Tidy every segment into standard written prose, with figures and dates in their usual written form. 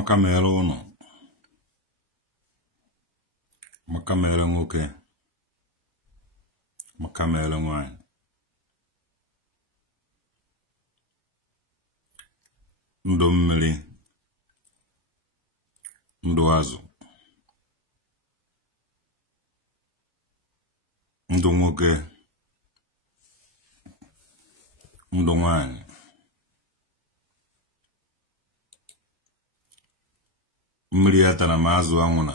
Makamele uno. Makamele nwoke. Makamele nwanyị. Ndụ mmiri. Ndụ azụ. Ndụ nwoke. Ndụ nwanyị. Mmiri ya tara ma azụ anwụna.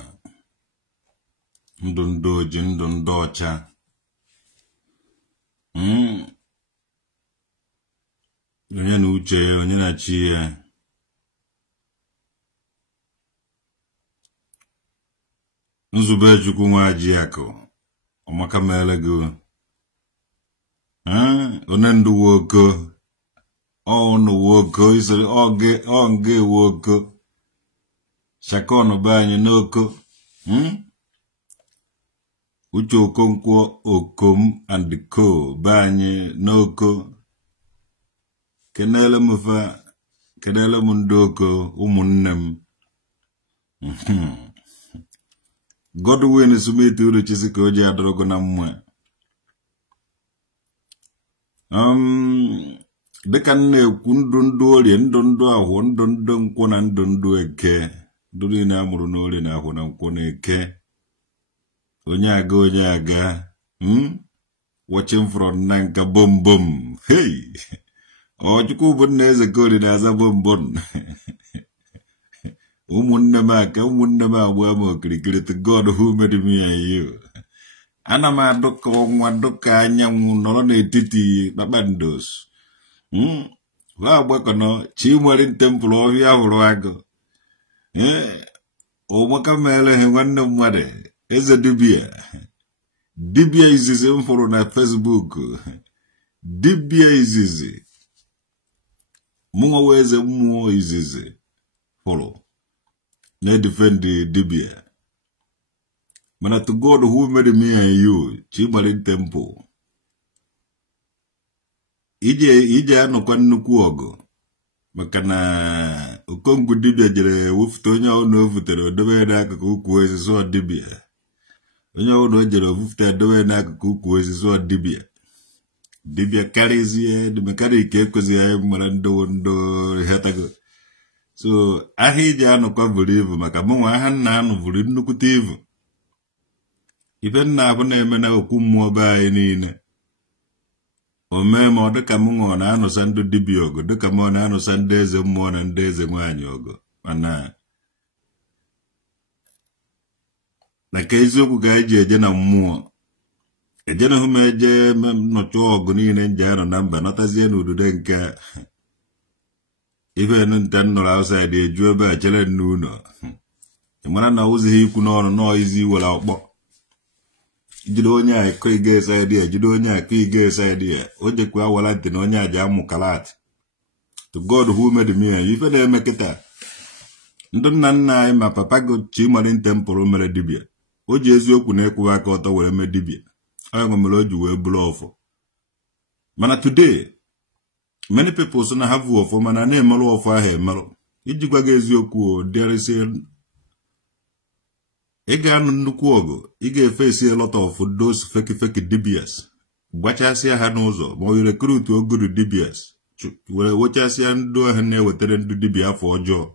Ndụ ndị oji, ndụ ndị ọcha. Onye na uche ya, onye na chi ya. Nzube Chukwu nwa ji akụ. Ọmakamele gị. Onye ndụ woko. Ọnụ woko. Isiri ọnge woko. Shakonu banyi n'oko. Uche Okonkwo Okom and Co. Banyi n'oko. Kenele mufa. Kenele mundoko. Umunnem. Godwin sumiti uru chisiko oji adrogo na mwe. Deka nne ndụ orie ndụ ahụ ndụ nkwụ na ndụ eke. Ndụ na amụrụ n'orie na ahụ na nkwụ na eke. Onye aga. Watching from nanka bom bom. Hey! Chukwu bụ nna eze kori na aza bom bom. Ụmụnne m agba m okirikiri to God who made me and you. Ana m adụka ọnwa dụka anyanwụ nọrọ n'etiti kpakpandos. Va agbakọnọ chi nwere ntempụrụ ọhịa hụrụ agụ. Makamele he nwanne mmadụ eze dibia izizi m fụrụ na Facebook. Dibia izizi mụnwa eze mmụọ izizi fụrụ na defend dibia. Mana to God who made me and you, Chimarin Temple. Ije anọkwa nnukwu ọgụ. Maka na Okongu dibia jere wufute onye ọnụ ofutere odobe n'akụkụ ukwu osisi dibia. Onye ọnụ jere wufute odobe n'akụkụ ukwu osisi dibia. Dibia karịzie the mechanic ekwezi anyị mara ndo hetago. So ahịa ije anọkwa buru ibu maka mụnwa aha nna anụ buru nnukwute ibu. Ife nna abụ na-eme na okwu mmụọ be anyị niile. O mee ma ọ dịka mụnwa na-anụsa ndụ dibịa ọgụ, dịka mụ na-anụsa ndị eze mmụọ na ndị eze nwaanyị ọgụ. Mana na ka eziokwu ka anyị ji eje na mmụọ. Eje na hụ m eje nnọchụ ọgụ niile nje anọ na mba nọtazie n'udude nke ife nta nọrọ outside eju ebe a chere n'ụlọ. Ị mara na ụzọ ikwu n'ọrụ nọọ izi were ọkpọ. Jide onye a kọ ige side ya, jide onye a kọ ige side ya. O jekwa awala ntị na onye a ji amụ kalat. To God who made me and ife na-eme kịta. Ndị nna nna anyị ma papa go Chimarin Temple mere dibia. O ji eziokwu na-ekwuwa aka ọtọ were mee dibia. Onye mere o ji wee bụrụ ọfọ. Mana today, many people so na have ọfọ mana na-emerụ ọfọ ahụ emerụ. Iji gwa gị eziokwu there is ị ga-anụ nnukwu ọgụ, ị ga-efesi a lot of those fake dibias. Gbachasịa ha n'ụzọ ma o recruit ogodu dibias. Were wechasịa ndị ahụ na-ewetara ndị dibia afọ ọjọọ.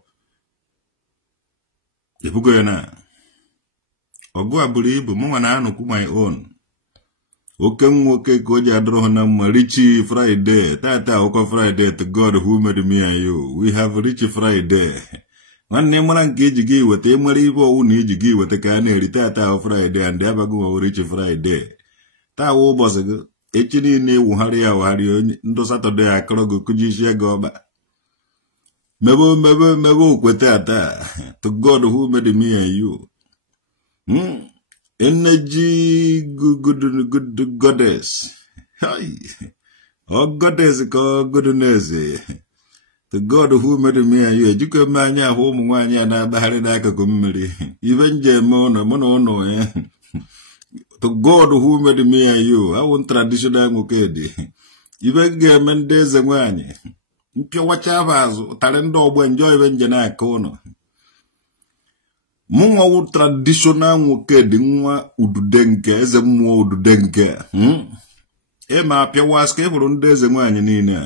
Ebugo ya na ọgụ a buru ibu mụnwa na-anụkwu my own. Oke nwoke ka o ji adọrọ na mma Richie Friday. Tata ụkọ Friday to God who made me and you. We have Richie Friday. Nwanne mara nke iji gị weta ịmara ibe ọwụ na iji gị weta ka a na-eri tata Friday and abago wa Richie Friday. Taa wụ ụbọchị gị echi niile ewugharị ya wagharị ndị Saturday akọrọ gị kụjisi gị ọba. Mebe okwete ata. To God who made me and you. Energy good goddess. Hi. Oh goddess ka goodness. To God who made me and you. Ejikwa m anya ahụ ụmụ nwaanyị a na-agbagharị n'akụkụ mmiri. Ibe njem ụnọ ya. To God who made me and you. Awụ traditional nwoke dị. Ibe ga-eme ndị eze nwaanyị. Mpịawacha abụ azụ tarị ndị ọgbọ njọ ibe nje na-aka ụnọ. Munwa traditional nwoke dị nwa ududenke eze mmụọ ududenke ma pịawaska ịhụrụ ndị eze nwaanyị niile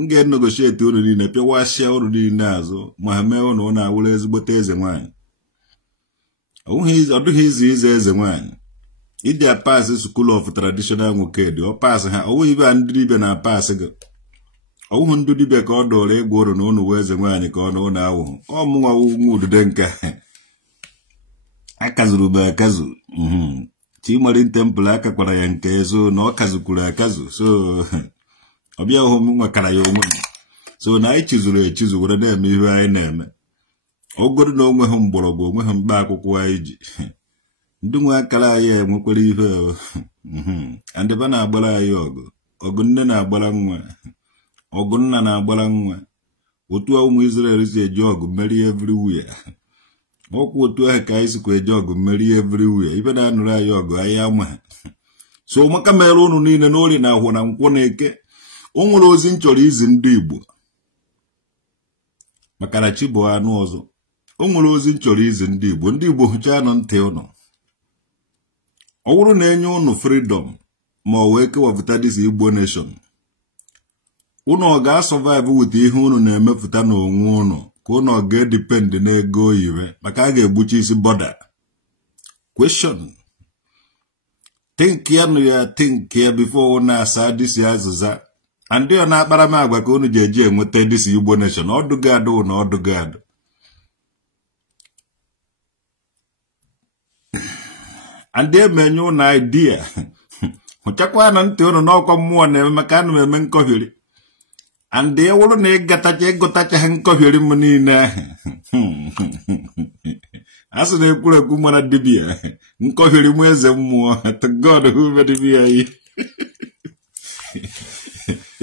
nga negotiate unu niile pịawasịa unu niile azụ ma ha mee unu na-awụrụ ezigbote eze nwaanyị ọ dụghị ize eze nwaanyị ịdị pass school of traditional nwoke dị ọ pass ha ọwụ ibe ndị dibịa na pass gị ọwụ ndị dibịa ka ọ dọrọ ịgwa unu na unu wee eze nwaanyị ka ọ na unu awụ ọ mụnwa nwa ududenke akazuru ba akazu Chimari temple akakwara ya nke ezo na ọkazukwuru akazu so ọbịa hụ m nwekara ya onwe so na anyị chizuru echizu were na-eme ihe anyị na-eme ogodo na onwe ha mgbọrọgwụ onwe ha mkpa akwụkwọ anyị ji ndị nwe akara anyị enwekwara ihe andịba na-agbara anyị ọgụ nne na-agbara nwa ọgụ nna na-agbara nwa otu ụmụ Israel si eji ọgụ mmeri everywhere ọkwa otu ahụ ka anyị sikwa eji ọgụ mmeri everywhere ibe na-anụrụ anyị ọgụ anyị ama so maka mere unu niile n'ori na ahụ na nkwụ na eke o nwere ozi nchọrọ izi ndị Igbo maka na chi bụ anụ ọzọ o nwere ozi nchọrọ izi ndị Igbo hụchaa nụ ntị ụnụ ọ bụrụ na enye unu freedom ma ọ wee kewapụta dis Igbo nation unu ọ ga-survive with ihe unu na-emepụta n'onwe unu ka unu ọ ga-edepend n'ego ire maka a ga-egbuchi isi border question think ya before unu asa disi azụza and ọ na-akpara m agwa ka unu ji eji enweta disi Igbo nation ọdụgadụ na ọdụgadụ and emenye unu idea hụchakwa na ntị unu n'ọkwa mmụọ na-eme maka ana m eme nkọhiri and e wụrụ na ịgotacha ha nkọhiri m niile a sị na ekwurekwu mara dibịa nkọhiri m eze mmụọ to God who made me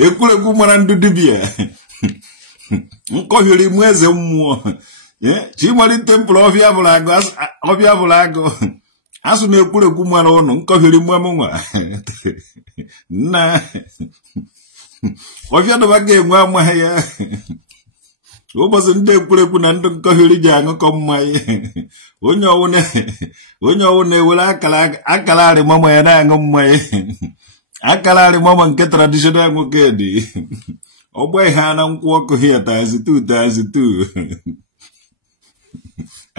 ekwurekwu mara ndị dibịa nkọhiri m eze mmụọ Chimari temple ọbịa bụrụ agụ asụ na ekwurekwu mara ụnụ nkọhiri m nwa nna ọfịa dọba ga-enwe amaghị ya ụbọchị ndị ekwurekwu na ndị nkọhiri ji aṅụkọ mmanya onye ọwụ na-ewere akara arịmama ya na-aṅụ mmanya akara arịmama nke traditional nwoke dị ọgba ihe na nkwụ ọkụ hia tazitu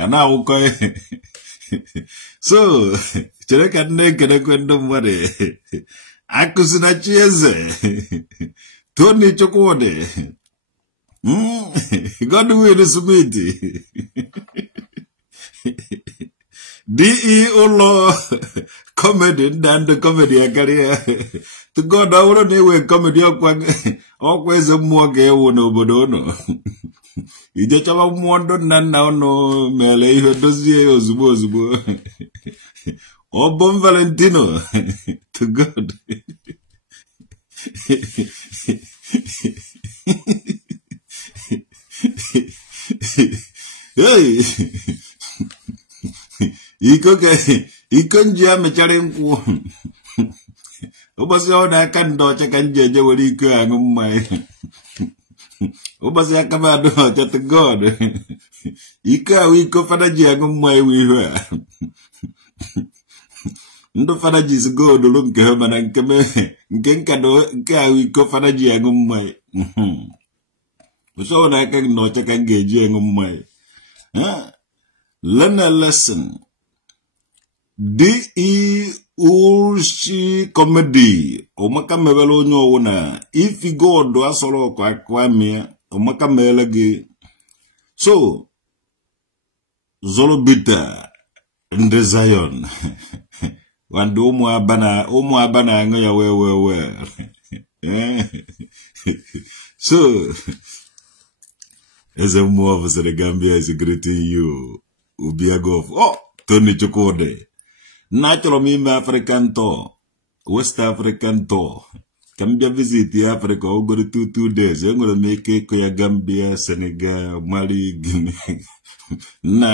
a na-awụkọ so chere ka ndị ekenekwe ndị mmadụ akụzina chi eze Tony Chukwudi Godwin Smith DE ụlọ comedy ndị comedy akarịa to God ọhụrụ na ewe comedy ọkwa eze mmụọ ga-ewu n'obodo unu ijechaba mmụọ ndụ nna nna unu mere ihe dozie ya ozugbo Obom Valentino to God hey iko nji ya mechara nkwụ ụbọchị ọ na-aka ndị ọcha ka nji eje were iko aṅụ mmanya ụbọchị aka m adị ọcha to God iko ahụ iko fada ji aṅụ mmanya iwe ihe a ndị fada ji isi goodolu nke ha mana nke nkado nke ahụ iko fada ji aṅụ mmanya ụsọ na aka gị na ọcha ka m ga-eji aṅụ mmanya learn a lesson Ulshi comedy omaka mebele onye ọwụ na ifi God asọrọ ọkụ akwa mịa omaka mele gị so zoro bita ndị Zion wande ụmụ aba na aṅụ ya wee so eze mmụọ of Gambia is greeting you Ubiagof Tony Chukwudi na achọrọ m ime African tour West African tour ka m bịa visit Africa ogoro 2 days enwere m ike ịkụ ya Gambia Senegal Mali Guinea na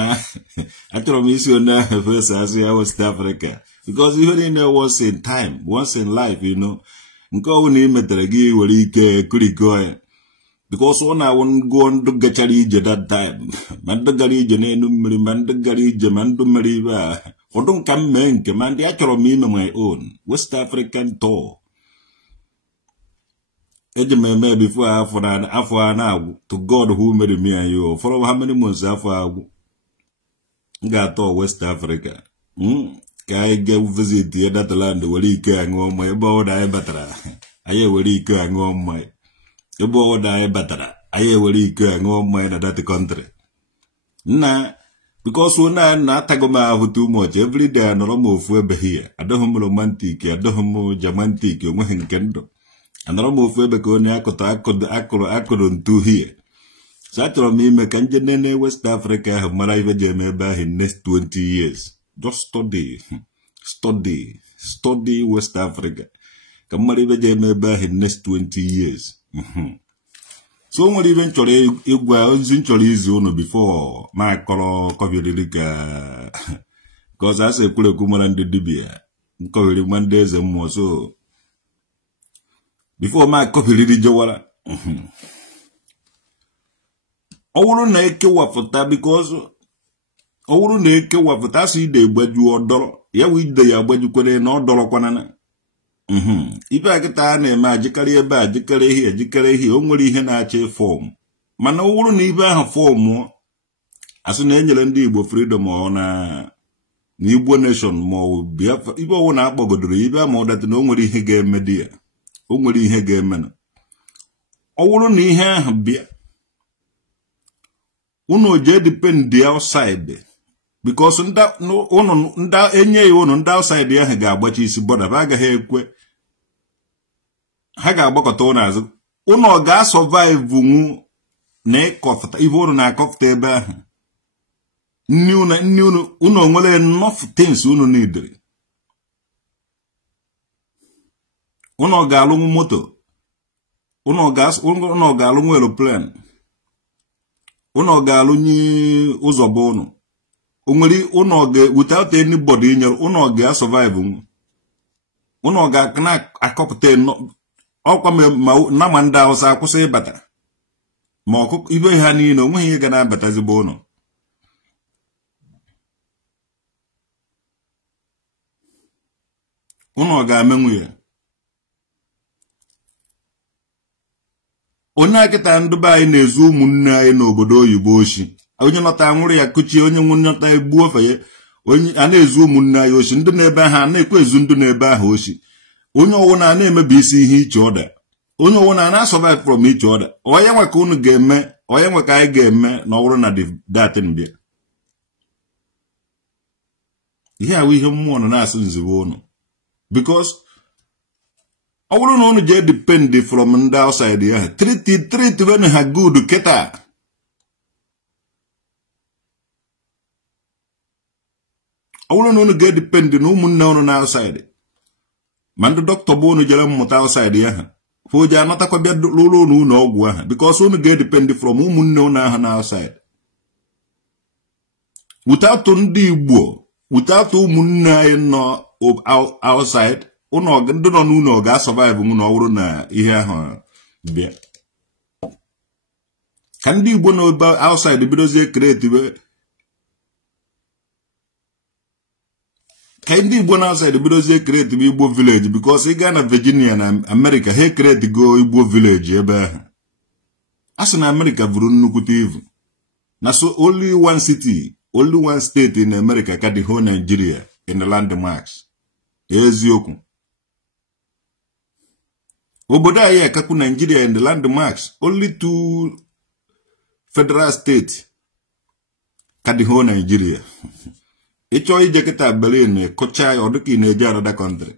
achọrọ m isi onye ahụ fesa asị ya West Africa because ihe niile once in time once in life you know nke ọwụ na imetere gị were ike kuriko ya because one I won't go on to get a ije that time. Man the garage and man the garage man to Mariva. Or don't come men, man the actual meme of my own. West African tour. Ejime before after now to God who made me and you. For how many months after got to West Africa? I get visit the other land where he can go my board I better. I where he can go my board I better. I where he can go my that country. Nah, because when I not tagoma too much every day, no more for here. I don't romantic, I don't jamantic, you want kendo. And no more for because I couldn't do here. Satra me me kanjene West Africa have married Jamaica in next 20 years. Just study West Africa. Come marry Jamaica in next 20 years. So when eventually it was eventually zone before my color coffee because I say kule kumarande dibia. Coffee one days and more so before my coffee jawara. Owuru na ekewa fota because owuru na ekewa fota si de gbaju odoro ya wi de ya gbaju kwere na odoro kwanana ibe akita na eme ajikari ebe ajikari hi o nwere ihe na-acha form mana owuru na ibe ahụ form asị na enyere ndị Igbo freedom na Igbo nation ma Biafra ibe owu na akpọgodoro ibe ma odati na o nwere ihe ga-eme di ya o nwere ihe ga-eme na owuru na ihe ahụ bịa uno je depend the outside because nda enye ya unu nda outside ya ga-agbachi isi border ba agaghị ekwe ha ga-agbakọta unu azụ unu ga survive nwu na ịkọfụta ibe unu na-akọfụta ebe ahụ nni unu nwere enough things unu need unu ga-alụ moto unu ga-alụ aeroplane unu ga-alụ nyi ụzọ bụ unu onwere unu ga without anybody nyere unu ga survive unu ga na akọpụta ọkwa na ma ndị Hausa akwụsị ịbata ma ọkụkọ ibe ha niile onweghị ihe ga na-abatazi bụ unu ga-amenwu ya onye akịta ndị be anyị na-ezu ụmụnne anyị n'obodo oyibo oshi onye nọta nwụrụ ya kuchie onye nwụnyọta egbuo ofe ya onye a na-ezu ụmụnne anyị oshi ndị na-ebe ha na-ekwe ezu ndị na-ebe ahụ oshi onye ọwụna na-emebi isi ihe iche ọda onye ọwụna na-survive from iche ọda onye nwe ka unu ga-eme onye nwe ka anyị ga-eme na ọwụrụ na datin bịa ihe ahụ ihe mmụọ nọ na-asị nzube unu because ọ bụrụ na unu je depend from ndị outside ya treat when ha good keta ọ bụrụ na unu ga depend na ụmụnne unu na outside ma ndị dọkịta bụ unu jere mmụta outside ya ha foje anatakwa bịa lụrụ unu ọgwụ ahụ because unu ga depend from ụmụnne unu ahụ na outside without ndị Igbo without ụmụnne anyị nọ outside ndị nọ n'ụlọ ga-survive mụ na ọ bụrụ na ihe ahụ bịa ka ndị Igbo nọ outside bidozie creative ka ndị Igbo na outside bidozie creative Igbo village because ị gaa na Virginia na America ha create go Igbo village ebe ahụ asị na America bụrụ nnukwute ivu na so only one city only one state in America ka the whole Nigeria in the landmarks eziokwu obodo anyị akakwu Nigeria in the landmarks only 2 federal states ka the whole Nigeria ịchọ ije kịta Berlin kọcha ọ dịka ị na-eje another country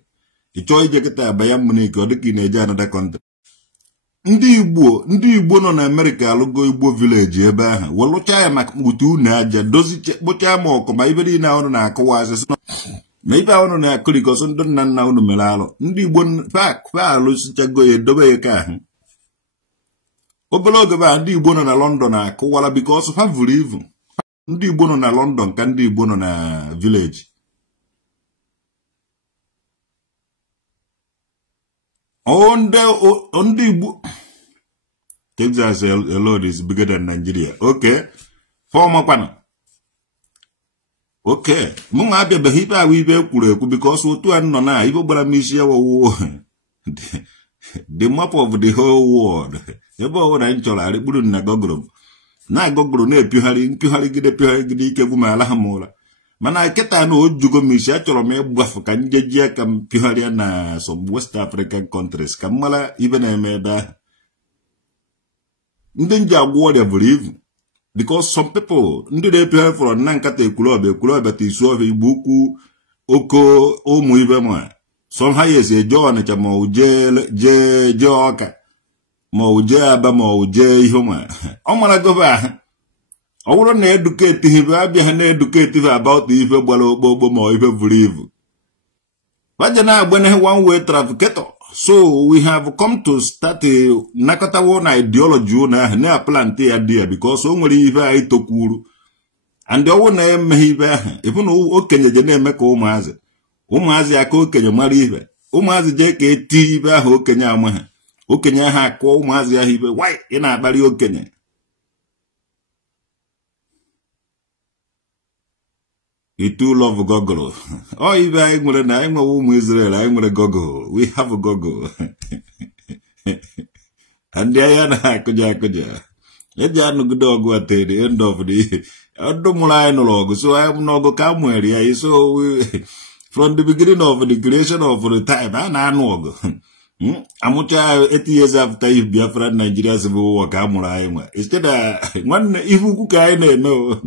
ịchọ ije kịta Bayern Munich ọ dịka ị na-eje another country ndị Igbo nọ na America alụgo Igbo village ebe ahụ welụcha ya maka utu na aja doziche kpocha ma ọkụ ma ibe niile ọnụ na-akụwa asịsị na ibe ọnụ na-akụrikọsọ ndị nna nna unu mere alụ ndị Igbo alụsichago ya edobe ya ka ahụ obere oge ba ndị Igbo nọ na London akụwara because ha vụrụ ivu ndị Igbo nọ na London ka ndị Igbo nọ na village ndị Igbo Texas alone is bigger than Nigeria. Okay. Former Pana. Okay. Mung abia behipa wibe kureku because utu an nona ibo bala misia wo the map of the whole world. Ebo wona nchola ari bulu na gogoro. Na gogoro na epiuhari gide ike bu ma ala hamola. Mana keta no ojugo misia choro me gbafu ka njejia kam piuhari na some West African countries. Kamala even emeda. Ndị agwọ they believe because some people ndị dey for na nkata ekulobe tisu of Igbo oko ụmụ ibe ma some hayes ejo na chama je oka ma uje aba ma uje ihe ma ọ mara gova ọ wụrụ na educate hibe abịa na educate about ife gbara okpokpo ma ife believe waje na agbene one way trafficator. So we have come to start a nakatawo na ideology na plant idea because o nwere ife ai tokuru and owo na eme ife even okenye je na eme ka ụmụazị aka okenye mara ife ụmụazị je ka eti ife ahụ okenye ama ha okenye ha akọ ụmụazị ahụ ife why ị na-akpali okenye Itu love Google. Oh, if I nwere na enwe ụmụ Israel, I nwere Google. We have a Google. And I na akuja. Eja anugudo ogu at the end of the Adomula no log. So I am no go come area. So from the beginning of the creation of the time, I know. Amucha 8 years after if Biafra Nigeria civil war Kamula. Instead one if you can know.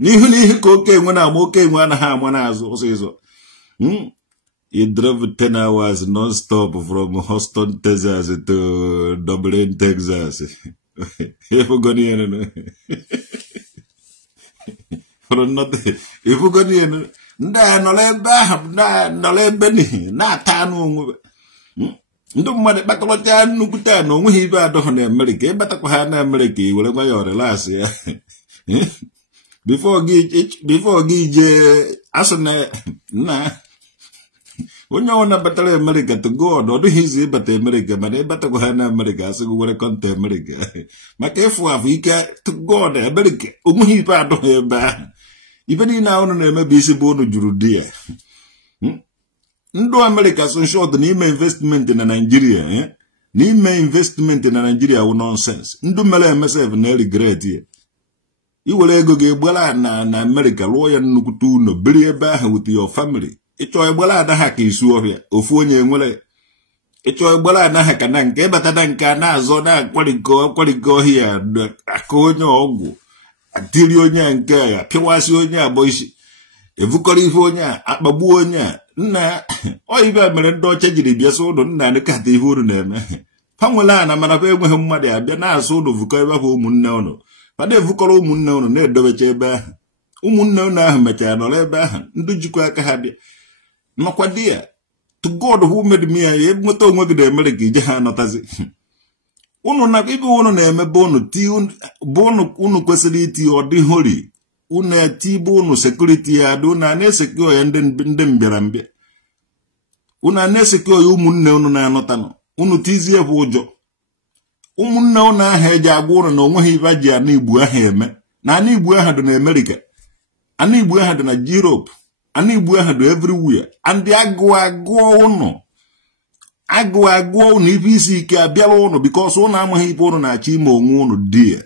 N'ihi ka oke enwe na amoke enwe anaghị ama n'azụ ọsịsọ. He drove 10 hours non-stop from Houston, Texas to Dublin, Texas. From nothing. Ndị nọrọ ebe n'ihi na-ata anụ onwe. Ndị mmadụ kpakọrọcha nnukwute na onweghị ibe adọghọ na Amerịka. Ịbatakwa ha na Amerịka iwere gwa ya relax ya. Before gije asana na onye ona batara America to God or hizi bata America mana bata ko na America asu were konto America maka efu afu ike to God America umuhi pa do eba ibeni na onu na emebi isi bo onu juru dia ndo America so short na ime investment na Nigeria na ime investment na Nigeria wo nonsense ndu mele emesef na regret ye iwere ego ga-egbela na America lụọ ya nnukwute ụlọ biri ebe ahụ with your family ịchọ egbela anaghị ka isu ọhịa ofu onye nwere ịchọ egbela anaghị ka na nke ịbatada nke a na-azọ na-akwarịkọ ọhịa aka onye ọgwụ atiri onye nke ya pịwasị onye abụọ isi evukọrọ ife onye a akpagbuo onye a nna oyibe mere ndị ọcha jiri bịa sị ụlọ nna nịkata ihe unu na-eme ha nwere a na mana fa enweghị mmadụ abịa na-asụ ụlọ vukọ ebe ahụ ụmụnne ụnụ Pade vukọrọ ụmụnne unu na-edobecha ebe ahụ ụmụnne unu ahụ mechara nọrọ ebe ahụ ndị jikwa aka ha dị nọkwa di ya to God who made me ya nweta onwe gị na-emere ka ije ha anọtazi unu na ibe unu na-emebe unu ti unu kwesịrị iti ọ dị hori unu etibe unu sekuriti ya dị unu na-esekio ya ndị mbịarambịa unu na-esekio ya ụmụnne unu na-anọtanụ unu tizie bụ ụjọ ụmụnne ụnụ ahụ eji agwa ụrụ na onweghị ibe ji ana Igbo ahụ eme na ana Igbo ahụ dị na America ana Igbo ahụ dị na Europe ana Igbo ahụ dị everywhere and agụọ ụnụ ibe isi ike abịala ụnụ because ụnụ amaghị ibe ụnụ na-achọ ime onwe ụnụ dị ya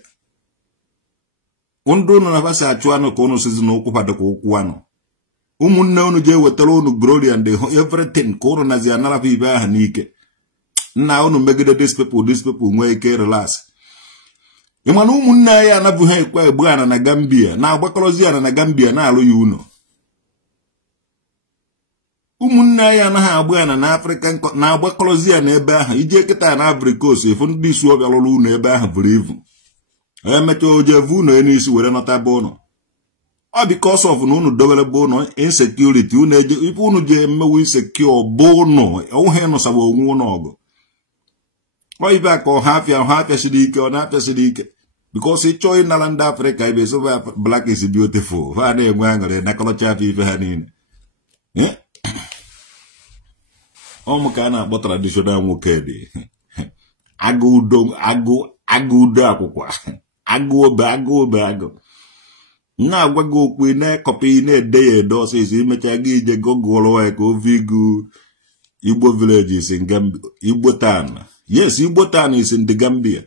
ndị ụnụ na-abasa achụ anụ ka ụnụ sizi n'ụkwụ padịkwa ụkwụ anụ ụmụnne ụnụ ji ewetara ụnụ glory and everything ka ụnụ nazi anarapụ ibe ahụ n'ike nna unu megide these people nwee ike relax ịmana ụmụnne ya anabụghị ekwe egbu ana na Gambia na-agbakọrọzi ana na Gambia na-alụ ya ụnọ ụmụnne ya anaghị agba ana na Africa na-agbakọrọzi ya n'ebe ahụ ije kịta na Africa efu ndị isi ọbịa lụrụ ụnọ ebe ahụ buru ibu emecha oje vu ụnọ n'isi were nọta be ụnọ ọ because of na unu dobere be ụnọ insecurity unu eje ife unu ji emewe insecure bụ ụnọ ọwụghị nụsaba onwe ụnọ ọgụ oyibe aka ọha siri ike ọ na-apịa siri ike because ịchọ ịnara ndị Afrịka ibe so black is beautiful ha na-enwe aṅụrị nakọlọcha afọ ife ha niile ọmụ ka a na-akpọ traditional nwoke dị agụ udo akwụkwọ agụ obe na-agwa gị okwu na-ekọpị na-ede ya ede ọsịsọ imecha gị ije gogụlụ ya ka ovi gu Igbo villages in Gambia, Igbo town. Yes, Igbo town is in the Gambia.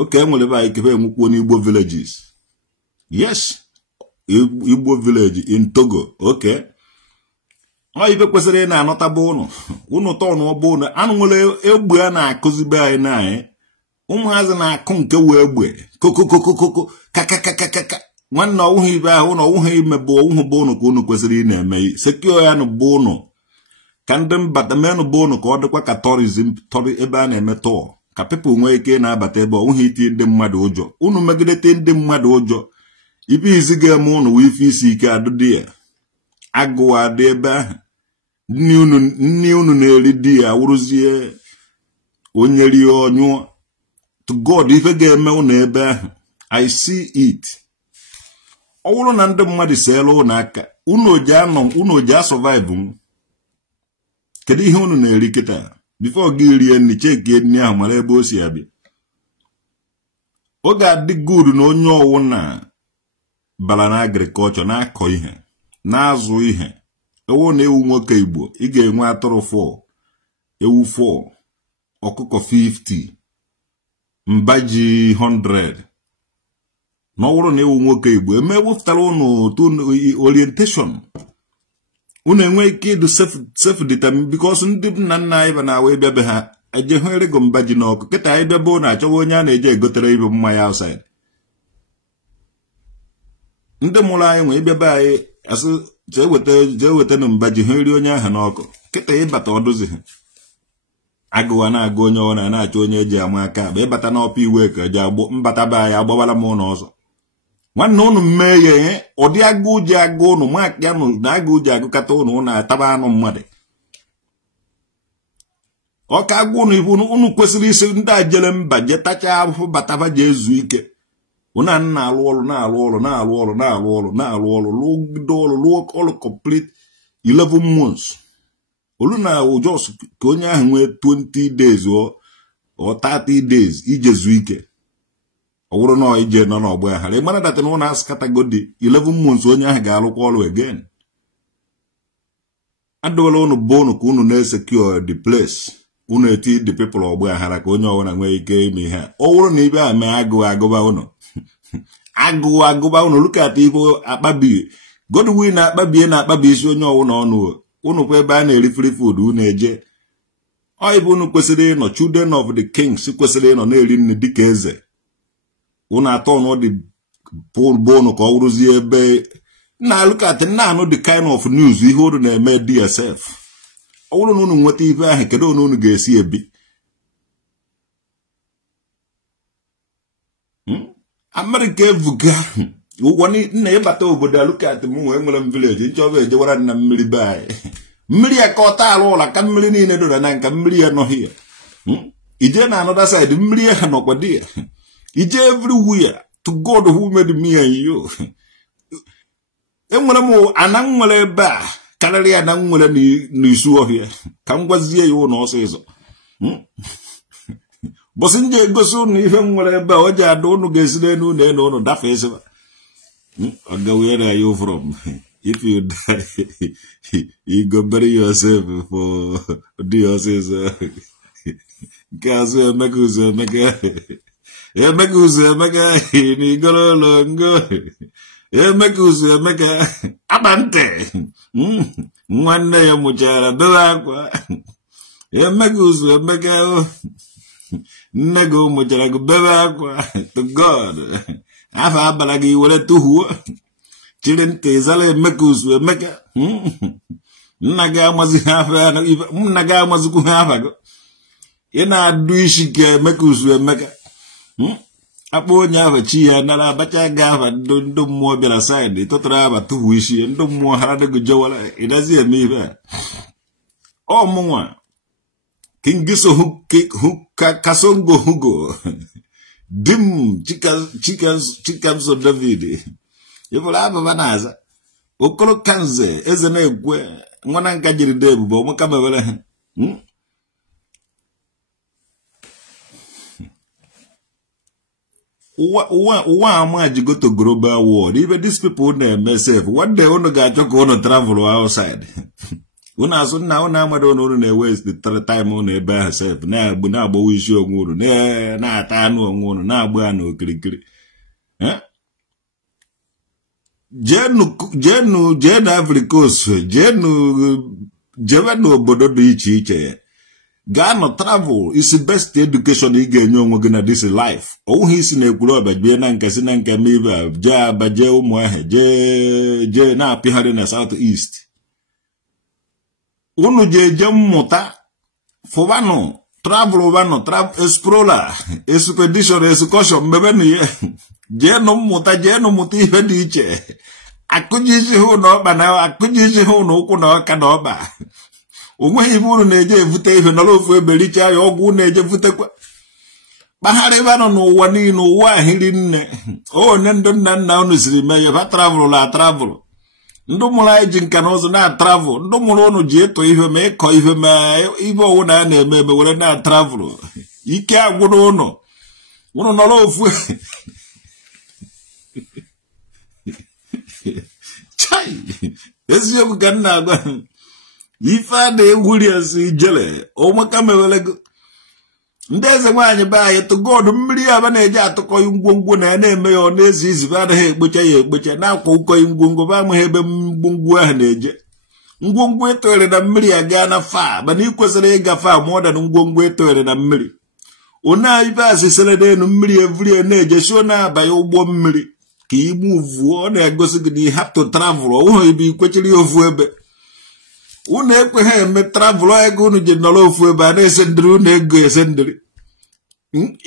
Okay, nwere ebe anyị kebe enwekwu n'Igbo villages. Yes, Igbo village in Togo. Okay. Ọ ibe kwesịrị na-anọta bụ unu tọnụ ọbụ unu anụ nwere egbe a na-akụzibe anyị na anyị ụmụazị na-akụ nke wee egbe kokokokoko kakakakaka nwanne ọwụghị ibe ahụ na ọwụghị ime bụ ọwụghị bụ unu ka unu kwesịrị ị na-eme sekio ya nụ bụ unu ka ndị mbata menụ bụ unu ka ọ dịkwa ka tourism ebe a na-eme tọọ ka people nwee ike na-abata ebe ọwụghị iti ndị mmadụ ụjọ unu megidete ndị mmadụ ụjọ ibe izi ga-eme unu wee ife isi ike adụdị ya agụwa dị ebe ahụ nni unu na-eri di ya wụrụzie onye rie ọnyụọ to God ife ga-eme unu ebe ahụ I see it. Ọ wụrụ na ndị mmadụ seela unu aka unu ji survive m kedu ihe unu na-eri kịta before gị rie nri chekie nri ahụ mara ebe o si abịa ọ ga-adị good na onye ọwụ na bala na agriculture na-akọ ihe na-azụ ihe ewu na ewu nwoke Igbo ị ga-enwe atụrụ 4 ewu 4 ọkụkọ 50 mbaji 100 n'ọwụrụ na ewu nwoke Igbo emewepụtara unu orientation unu enwe ike ịdụ self determined because ndị nna nna anyị na-awa ịbịa be ha ejehụere go mbaji n'ọkụ kịta anyị bịa bụ na achọwa onye a na-eje egotere ibe mmanya outside ndị mụrụ anyị nwe ịbịa be anyị asị jee weta na mbaji ha eri onye ahụ n'ọkụ kịta ịbata ọdụzi ha agụwa na-agụ onye ọ na-achọ onye eji ama aka akpa ịbata n'ọpa iwe ka eji agbụ mbata be anyị agbawala m ụlọ ọzọ nwanne unu mmee ya ụdị agụ ji agụ unu maka ya na agụ ji agụkata unu na-ataba anụ mmadụ ọka agụ unu ibu unu kwesịrị isi ndị ajele mba je tacha ahụhụ bataba ji ezu ike unu na-alụ ọrụ lụọ ọrụ complete 11 months olu na just ka onye ahụ nwee 20 days or 30 days ije zu ike ọ wụrụ na ije nọ n'ọgbọ aghara ị mara datị na ụlọ asịkatagodi 11 months onye ahụ ga-alụkwa ọrụ again adọwala unu bụ unu ka unu na-esecure the place unu eti the people ọgbọ aghara ka onye ọbụla nwee ike ime ihe ọ wụrụ na ibe a mee agụba unu agụba unu lukata ibe akpabi Godwin na-akpabi isi onye ọwụna ọnụ unu kwa ebe a na-eri free food unu eje ibe unu kwesịrị ịnọ children of the kings kwesịrị ịnọ na-eri nri dịka eze unu atọ ọnụ dị bonu ka ọ wụrụzie ebe na-alụkatị na-anụ the kind of news ihe unu na-eme DSF ọ wụrụ na unu nweta ibe ahụ kedu unu ga-esi ebi America evuga ụgwọ nna ịbata obodo alụkatị m nwere m village nchọba ejewara nna mmiri be anyị mmiri ya ka ọ taa alụ ụla ka mmiri niile dora na nka mmiri ya nọghị ya ije na another side mmiri ya nọkwa dị ya ije everywhere to God who made me and you enwere m ana nwere ebe a karịrị ana nwere n'isu ọhịa ka m gwazie ya ụlọ ọsịsọ bọsị nje egosi unu ihe nwere ebe a o ji ada unu ga-esi n'elu na unu dafe esiba where are you from? If you die, you go bury yourself for do yourself. Kazu emeka. Ni golo longo. Emeka. Abante. Nwanne ya mụchara bebe akwa. Emeka. Nne gị mụchara gị bebe akwa. To God. Afa abala gị were tuhuo chiri ntị ịzala emeka nna gị amazikwu ha afa gị ị na-adụ isi ka emeka akpọ onye afa chi ya nara abacha gị afa ndị mmụọ bịara saịdị tụtara aba tuhu isi ndị mmụọ hara dịgị jewara ịdazi eme ihe a ọmụnwa kingiso kasongo hugo dim chikamso David ifụla ababa na-aza okolo kanze eze na-ekwe nwana nka jiri debubo ọmụka mebere ha Uwa amaji go to global world. Even these people na safe. One day ono ga choko ono travel outside. Una so na ona amado ono na waste the time ono ebe herself. Na agbo wishi onwuru. Na ata anu onwuru. Na agbo anu okirikiri. Jenu Africos. Jenu obodo do iche. Ghana travel is the best education you get in this life. Oh, he's in a club at Vienna, Cassinan, Camiva, Baje, Je, na Pihari na Southeast. Uno je mota for vano, travel, explorer, expedition, excursion, bebeni, je no muti fediche. Akujishi ho no bana, akujishi ho no kuno kanoba. Onwe iburu na-eje evute ife n'ofu ebelicha ya ọgwụ na-eje vutekwa bahari bano n'ụwa niile ụwa ahịrị nne onye ndị nna unu siri mee ya travel la travel ndị mụrụ anyị ji nka na ụzụ na travel ndị mụrụ unu ji ịtụ ihe ma ịkọ ihe ma ibe ọwụ na na-eme were na travel ike agwụrụ unu nọrọ ofu chai eziokwu ka nna agwa ifa de wuriasi jele o maka mewelego ndeze nwanyị ba anyị to god mmiri aba na-eje atụkọ ngwongwo na-eme ya n'ezi iziba adịghị ekpocha ya ekpocha na-akwa ụkọ ngwongwo ba amụghị ebe ngwongwo ahụ na-eje ngwongwo etoere na mmiri aga na fa mana ikwesịrị ịga fa more than ngwongwo etoere na mmiri ona ibe asịsere n'elu mmiri evrie na-eje so na-abanye ụgbọ mmiri ka igbu vuo na-egosi gị you have to travel ọhụrụ ibe ikwechiri ofu ebe unu ekweghị eme travel ego unu je nọrọ ofu ebe a na-esendiri unu ego esendiri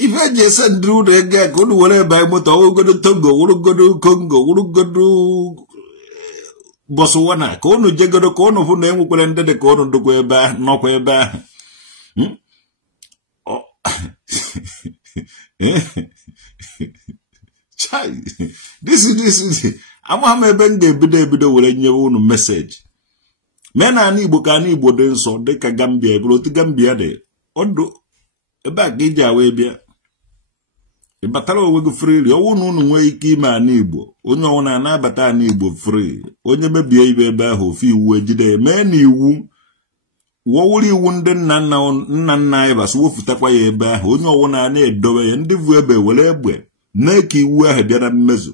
ife eji esendiri unu ego ka unu were ebe moto ọwụgodo Togo wụrụgodo Congo wụrụgodo Botswana ka unu jegodo ka unu hụ na enwekwere ndị dị ka unu ndokwa ebe ahụ nọkwa ebe ahụ chai this amaghị m ebe m ga-ebido were nyewe unu meseji mena ani Igbo ka ani Igbo dị nsọ dị ka Gambia ebulu otu Gambia dị ọdụ ebe a ka iji awa bịa ịbatara onwe gị free ọwụ na unu nwee ike ime ani Igbo onye ọwụ na-anabata ani Igbo free onye mebie ibe ebe ahụ ofu iwu ejide mee na iwu wọwụrụ iwu ndị nna anyị basụ wepụtakwa ya ebe ahụ onye ọwụ na-edobe ya ndị vu ebe were egbe na-eke iwu ahụ bịa na mmezu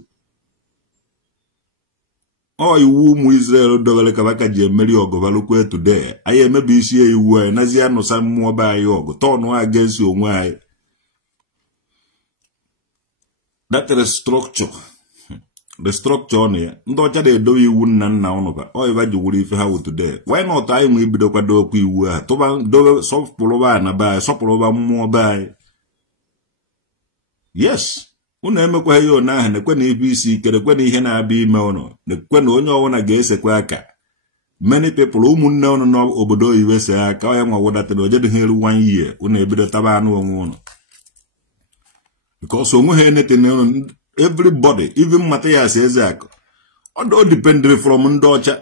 ọ iwu ụmụ Israel dobere ka baka ji emeri ọgụ balụkwa today anyị emebi isi iwu anyị nazi anụsa mmụọ be anyị ọgụ tọnụ against onwe anyị that is the structure ọnụ ya ndị ọcha na-edobe iwu nna ụnụ ba ọ ịba ji wuru ife ha wụ today why not anyị nwe ibido kwado okwu iwu ahụ tụba dobe sọpụrụba na be anyị sọpụrụba mmụọ be anyị yes unu emekwa ya ona ahụ nekwe na ibe isi ikere kwe na ihe na-abịa ime ụnụ nekwe na onye ọwụna ga-esekwa aka many people ụmụnne ụnụ n'obodo oyibo se aka ọ ya nwa wụdatara ojedịghị eru 1 year unu ebido taba anụ onwe ụnụ because onwe ha enete na ụnụ everybody even Matthias eze akụ ọ dependere from ndị ọcha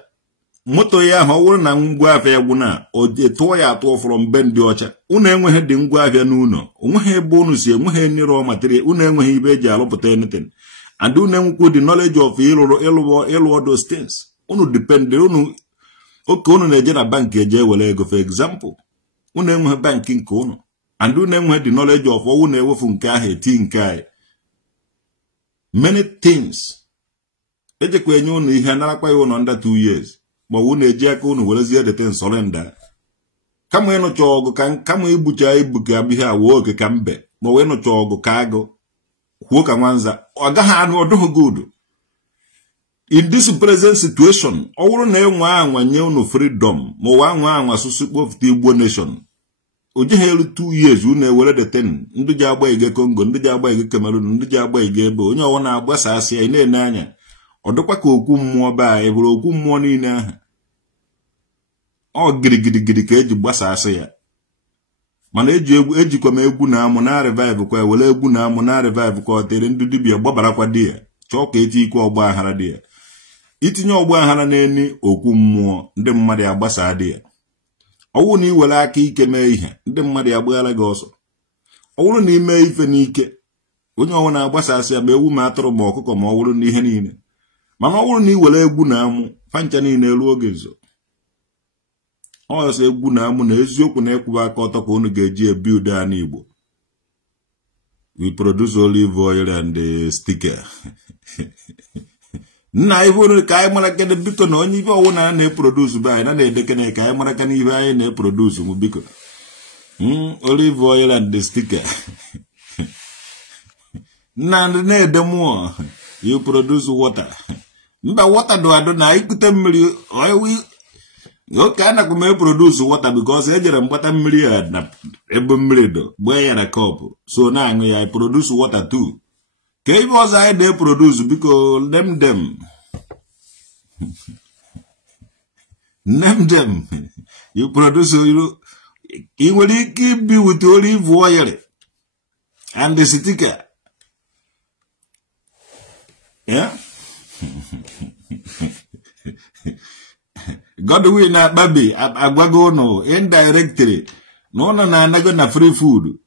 moto ya ahụ ọ wụrụ na ngwa afịa ya gwụna o tụọ ya atụọ from be ndị ọcha unu enweghị dị ngwa afịa n'ụlọ onweghị ebe unu si enweghị ndị raw material unu enweghị ibe eji alụpụta anything and unu enwekwu the knowledge of ịlụ those things unu dependere unu oke unu na-eje na bank eje were ego for example unu enweghị bank nke unu and unu enweghị the knowledge of ọwụ na-ewefu nke ahụ eti nke anyị many things ejekwa enye unu ihe narakwa ya ụnọ under 2 years ma unu eji aka unu werezie dete surrender kama ịnụcha ọgụ kama igbucha ibu ka abịa ha wee oke ka mbe ma wee nụcha ọgụ ka agụ kwuo ka nwanza ọ gaghị anụ ọdụghị good in this present situation ọ bụrụ na enwe anwa nye unu freedom ma ụwa anwa asụsụ kpọfụta Igbo nation o jighị elu 2 years unu ewere dete ndị ji agba ige Congo ndị ji agba ige Cameroon ndị ji agba ige ebe onye ọwụ na-agbasa asị ya na-ene anya ọ dịkwa ka okwu mmụọ be anyị bụrụ okwu mmụọ niile ahụ ọ gịrịgịrịgịrị ka eji gbasa asị ya mana ejikwa m egwu na amụ na revive kwa were egwu na amụ na revive ka ọ tere ndị dibịa gbabarakwa di ya chọọ ka eti ikwe ọgba aghara di ya itinye ọgba aghara n'eni okwu mmụọ ndị mmadụ agbasa di ya ọwụ na iwere aka ike mee ihe ndị mmadụ agbaghara gị ọsọ ọwụrụ na ime ife n'ike onye ọnwụ na-agbasasị ya ma ewu ma atụrụ ma ọkụkọ ma ọ wụrụ n'ihe niile mana ọ bụrụ na ị were egwu na amụ fancha niile ruo oge nso ọsọ egwu na amụ na eziokwu na ịkwụba aka ọtọ ka unu ga-eji ebuild anyị Igbo. We produce olive oil and sticker. Nna ibu ka anyị mara kene biko na onye ife ọwụ na-eproduce be anyị na-edekene ka anyị mara kene ife anyị na-eproduce mụ biko. Olive oil and the sticker. Nna na-ede mmụọ you produce water. Mba water do ado na ikute mmiri oke anakwa m produce water because ejere mgbata mmiri ya na ebe mmiri do gbaa ya na cup so na aṅụ ya I produce water too. Ka ibe ọzọ anyị na-eproduce biko them you produce ị nwere ike ibi with olive oil and the sticker. Yeah? Godwin na baby agwago no indirectly no na anago na free food.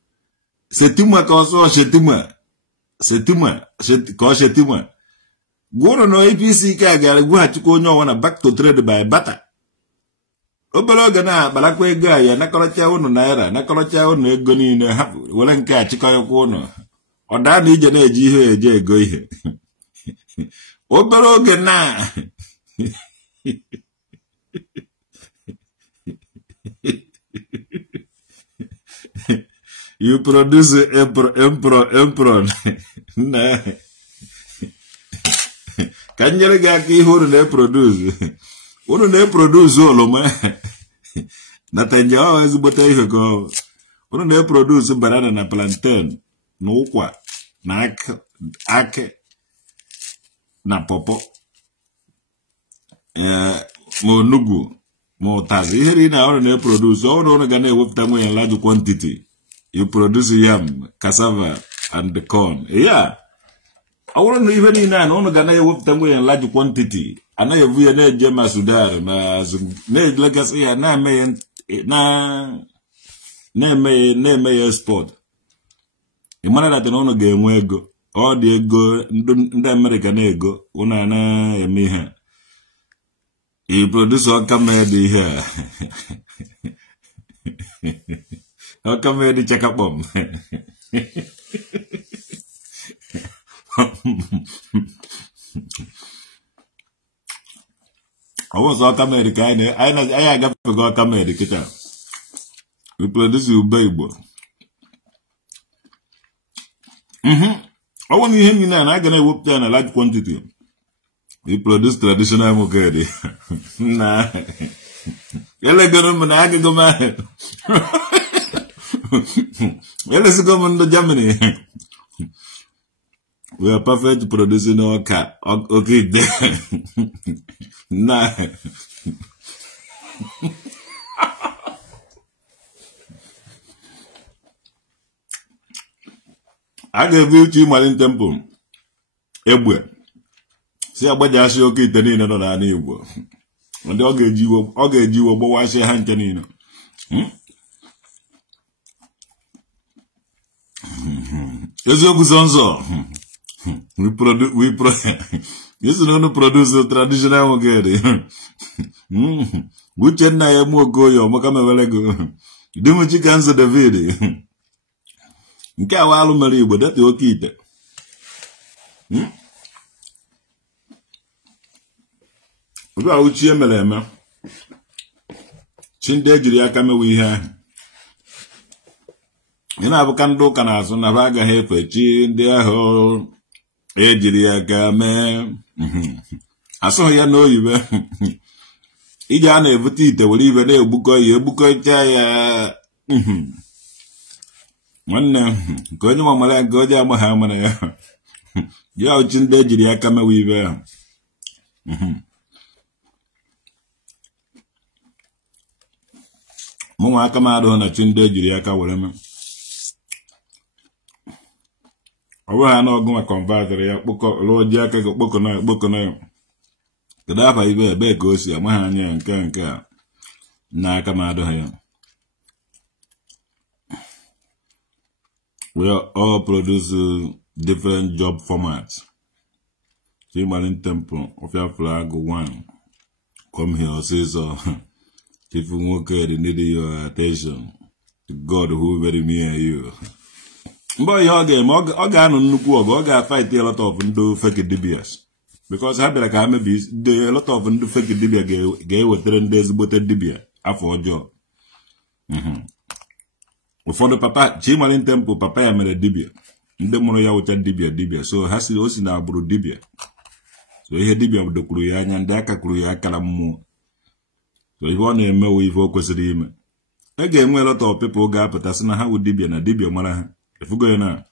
Setima ka ọsọ Setima ka Setima. Gworo no APC ka gara gwachukwu onye ọwa na back to trade by butter. Obere oge na akparakwa ego ya nakọrọcha unu naira nakọrọcha unu ego niile hapụ were nke achịkọyakwa unu. Ọ daa na ije na-eji ihe eje ego ihe. Obere oge na you produce emperor na kanyere ga ka ihe unu na-produce oloma na tanja ezigbote ihe ka unu na-produce banana na plantain na ụkwa na akị na popo ma onugbu ma ụtazị ihe ri na ọrụ na-eproduce ọrụ ga na-ewepụta nwe large quantity. You produce yam, cassava and the corn. Yeah. Ọrụ na ihe niile na ọrụ ga na-ewepụta nwe large quantity. Anaghị evu ya na-eje ma Sudan ma na-elegasị ya na-eme ya export. Ị mara na ọrụ ga-enwe ego. Ọ dị ego ndị America na-ego ụna na-eme ihe. I produce ọkamedi ihe ọkamedi chakapom ọwụsọ ọkamedi ka anyị agafego ọkamedi kịta. We produce ube Igbo. Ọwụ na ihe niile na aga na-ewepụta ya na large quantity. We produce traditional mugeri. Nah. Elegano na agago ma. Let's go to Germany. We are perfect producing our car. Okay. Nah. I gave you to Malin Temple. Ebwe. Si agbaja asị oke ite niile nọ n'ala Igbo. Ndị ọ ga-eji iwe gbawasị ha nke niile. Eziokwu nsọ. Yesu na unu produce traditional mogeri. Uche nna ya mụ Okoye ọmaka mewelego. Dimuchi Kanzo David. Nke awa alụ mere Igbo dete oke ite. Obi awuchi emere eme. Chinde ejiri aka mewe ihe ahụ. Ị na-abụka ndị ụka na-asụ na ba agaghị efe chi ndị ahụ ejiri aka mee. Asụghị ya n'oyibo. Ije a na-ebute ite were ibe na-egbukọ ya egbukọcha ya. Nwanne nke onye mamara nke onye amaghị amara ya. Ya uchi ndị ejiri aka mewe ibe ahụ. Mụnwa aka m adịghị na chi ndị ejiri aka were mee. Ọ bụrụ ha na ọgụ ma converter ya lụọ ji aka gị kpoko na ya. Kedu afa ibe ebe ka o si amaghị anya nke a na aka m adịghị ya. We all produce different job formats. Igboland temple of your flag one. Come here, says if you work they need your attention to God who very near you. Boy, your game, Ogan Nuku, fight a lot of fake DBS. Because I like I may be a lot of fake dibia gay with 3 days but a dibia after a job. For the papa, Igboland temple, papa made a dibia. The monoya with a dibia, so has it also now brew dibia. So he dibia with the Kuruya and Daka Kuruya Kalamu. So if one name we focus him. Again, a lot of people got but as how would dibia and dibia mara. If we go now.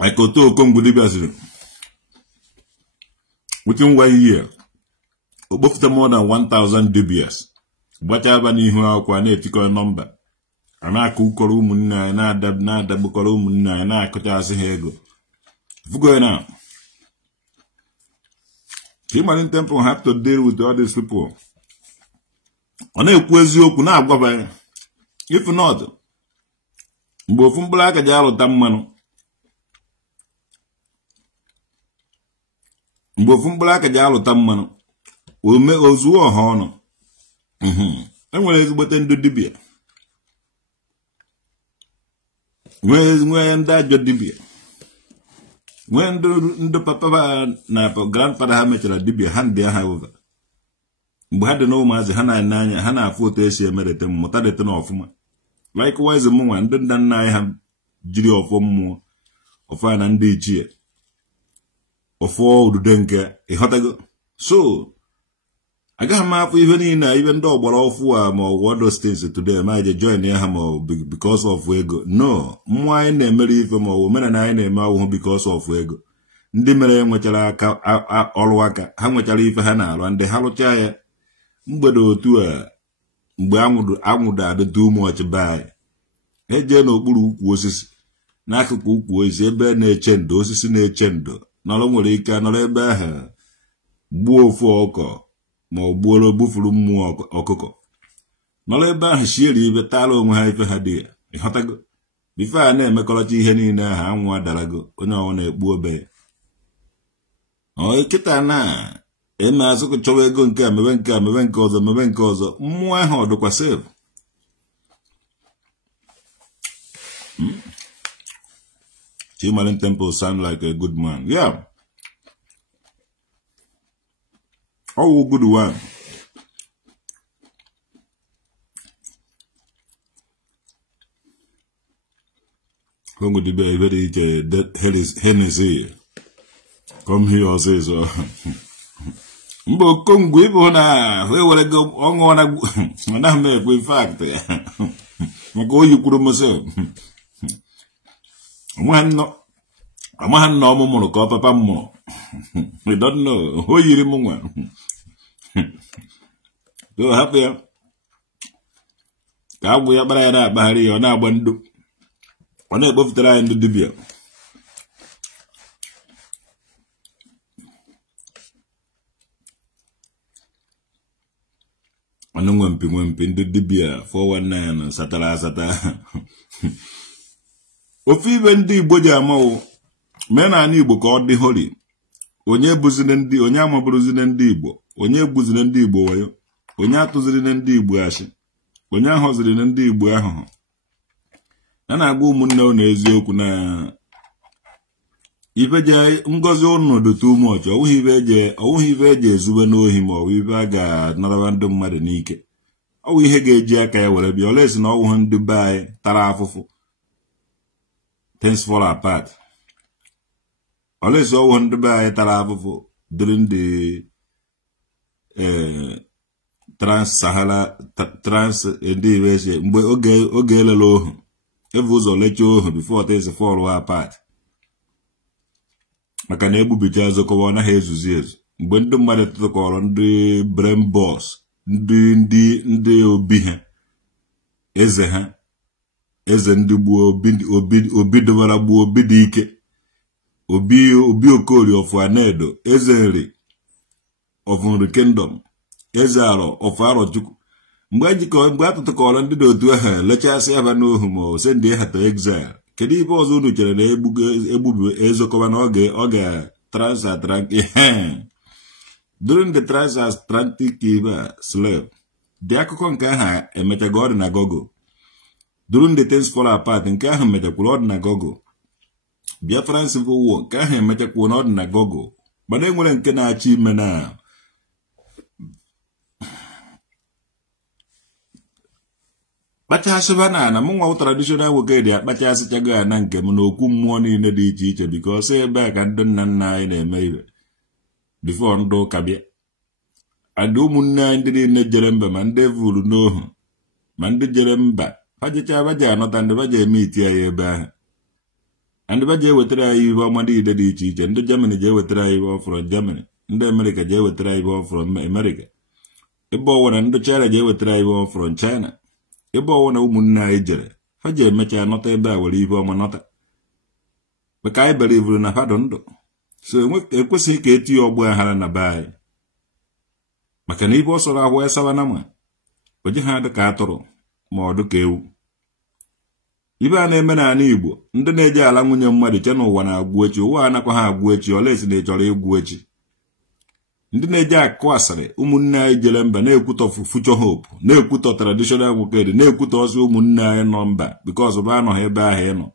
I could to come with the within 1 year, above the more than 1,000 DBS. Whatever ni Akwa ethical number. And I could call Muna and I dab na Bukolumuna and I could ask Hego. If we go now, Igboland temple have to deal with all these people. On a quasi kuna go. If not, Bofum Black a jalo tamano. Bofum Black a jalo tamano will make us war honor. And when it's button the dibia. When that your dibia. When the papa na grandfather had met a dibia hand there, however. We had no mass Hana and Nanya, Hana 4 days here made them, Motadeton of me. Likewise, a more and then I have Judy of 1 more of an and cheer. Of all the denker, a hotago. So, I got him up even though but all 4 more what those things today, I might join near him because of Wego. No, why name from a woman and I name because of Wego. Ndimere Mochalaka, all waka, how much I leave Hana, and the Halochaya. Mbedo tu mgbe amuda de too much by eje no okpuru ukwu osisi n'akụkụ ukwu osisi ebe na-eche ndo osisi na-eche ndo nọrọ nwere ike nọrọ ebe ahụ gbuo ofu ọkọ ma ọ gbuoro bufuru mmụọ ọkụkọ nọrọ ebe ahụ shieri ibe tara onwe ha ife ha dị ịghọtago bife a na-emekọrọcha ihe niile ahụ anwụ adarago onye ọwụ na-ekpu obe kịta na eme azụkụ chọwa ego nke a mebe nke ọzọ mmụọ ahụ ọdụkwa save Igboland temple sound like a good man. Yeah. Oh, good one. Congo the bear very that Hennessy. Come here or say so. Mbo Congo Igbo na we were go on na me in fact. Mko yikuru mose. Amahan no mo ko papa mo. We don't know. Who yiri mo nwa. Do happy. Ka agbu ya bara ya na agbahari ya na agba ndu. Ona ekpofutara ya ndu dibia. Ona nwempi ndu dibia 419 satara. Ofu ibe ndị Igbo ji amawo mena ani Igbo ka ọ dị holi. Onye buzine ndị onye amaburuzine ndị Igbo, onye buzine ndị Igbo wayo, onye atụzirine ndị Igbo ashi, onye ahozirine ndị Igbo ahụhụ. Na-agwa ụmụnne unu eziokwu na ife je ngozi ọnọdụ too much, ọwụghị ife eje ezube n'ohi ma ọwụ ife a ga-anarawa ndị mmadụ n'ike. Ọwụ ihe ga-eji aka ya were bịa olesi na ọwụghị ndị be anyị tara afụfụ. Things fall apart. Unless you want to buy a tarafo during the trans-Sahara, in the USA, but okay, low. If was or let you before things fall apart. I can able be just a corona haze years. When the mother to the corner, the brain boss, the obi, Ezeha. Eze ndị gbuo obi dọbara gbuo obi dị ike obi okori of Anedo eze nri of Nri Kingdom eze arọ of Arochukwu mgbe atụtụkọrọ ndị n'otu ahụ lechasị aba n'ohu ma send ha to exile kedu ibe ọzọ unu chere na egbubi ezokọba na ọ ga-transatlantic during the transatlantic slave dị akụkọ nke ahụ emechaga ọ dị na Google during the things fall apart nke ahụ mechakwuru ọ dị na Google Biafran Civil War nke ahụ emechakwuru na ọ dị na Google mana enwere nke na-achọ ime na kpachasịba na mụnwa traditional nwoke dị akpachasịchago ya na nke m na okwu mmụọ niile dị iche iche because ebe a ka ndị nna nna anyị na-eme ihe before ndị ụka bịa adị ụmụnne anyị ndị niile jere mba ma ndị vụrụ n'ohu ma ndị jere mba pajecha baje anọta ndị baje eme iti anyị ebe ahụ ndị baje ewetara anyị ihe ọma niile dị iche iche ndị Germany je ewetara anyị ihe ọfụrụ Germany ndị America je ewetara anyị ihe ọfụrụ America ebe ọwụna ndị China je ewetara anyị ihe ọfụrụ China ebe ọwụna ụmụnne anyị jere ha ji emecha nọta ebe a were ihe ọma nọta maka anyị bere ivuru na fadụ ndụ so ekwesịghị ka etinye ọgbọ aghara na be anyị maka na ibe ọ sọrọ ahụ ya sawa na ma o ji ha dị ka atụrụ ma ọ dị ka ewu ibe a na-eme n'ala Igbo ndị na-eje ala nwunye mmadụ che na ụwa na-agwụ echi ụwa anakwa ha agwụ echi ọla esi na ịchọrọ ịgwụ echi ndị na-eje akụ asịrị ụmụnne anyị jere mba na-ekwutọ future hope na-ekwutọ traditional nwoke dị na-ekwutọ ọzọ ụmụnne anyị nọ mba because bụ anọghị ebe ahụ ịnọ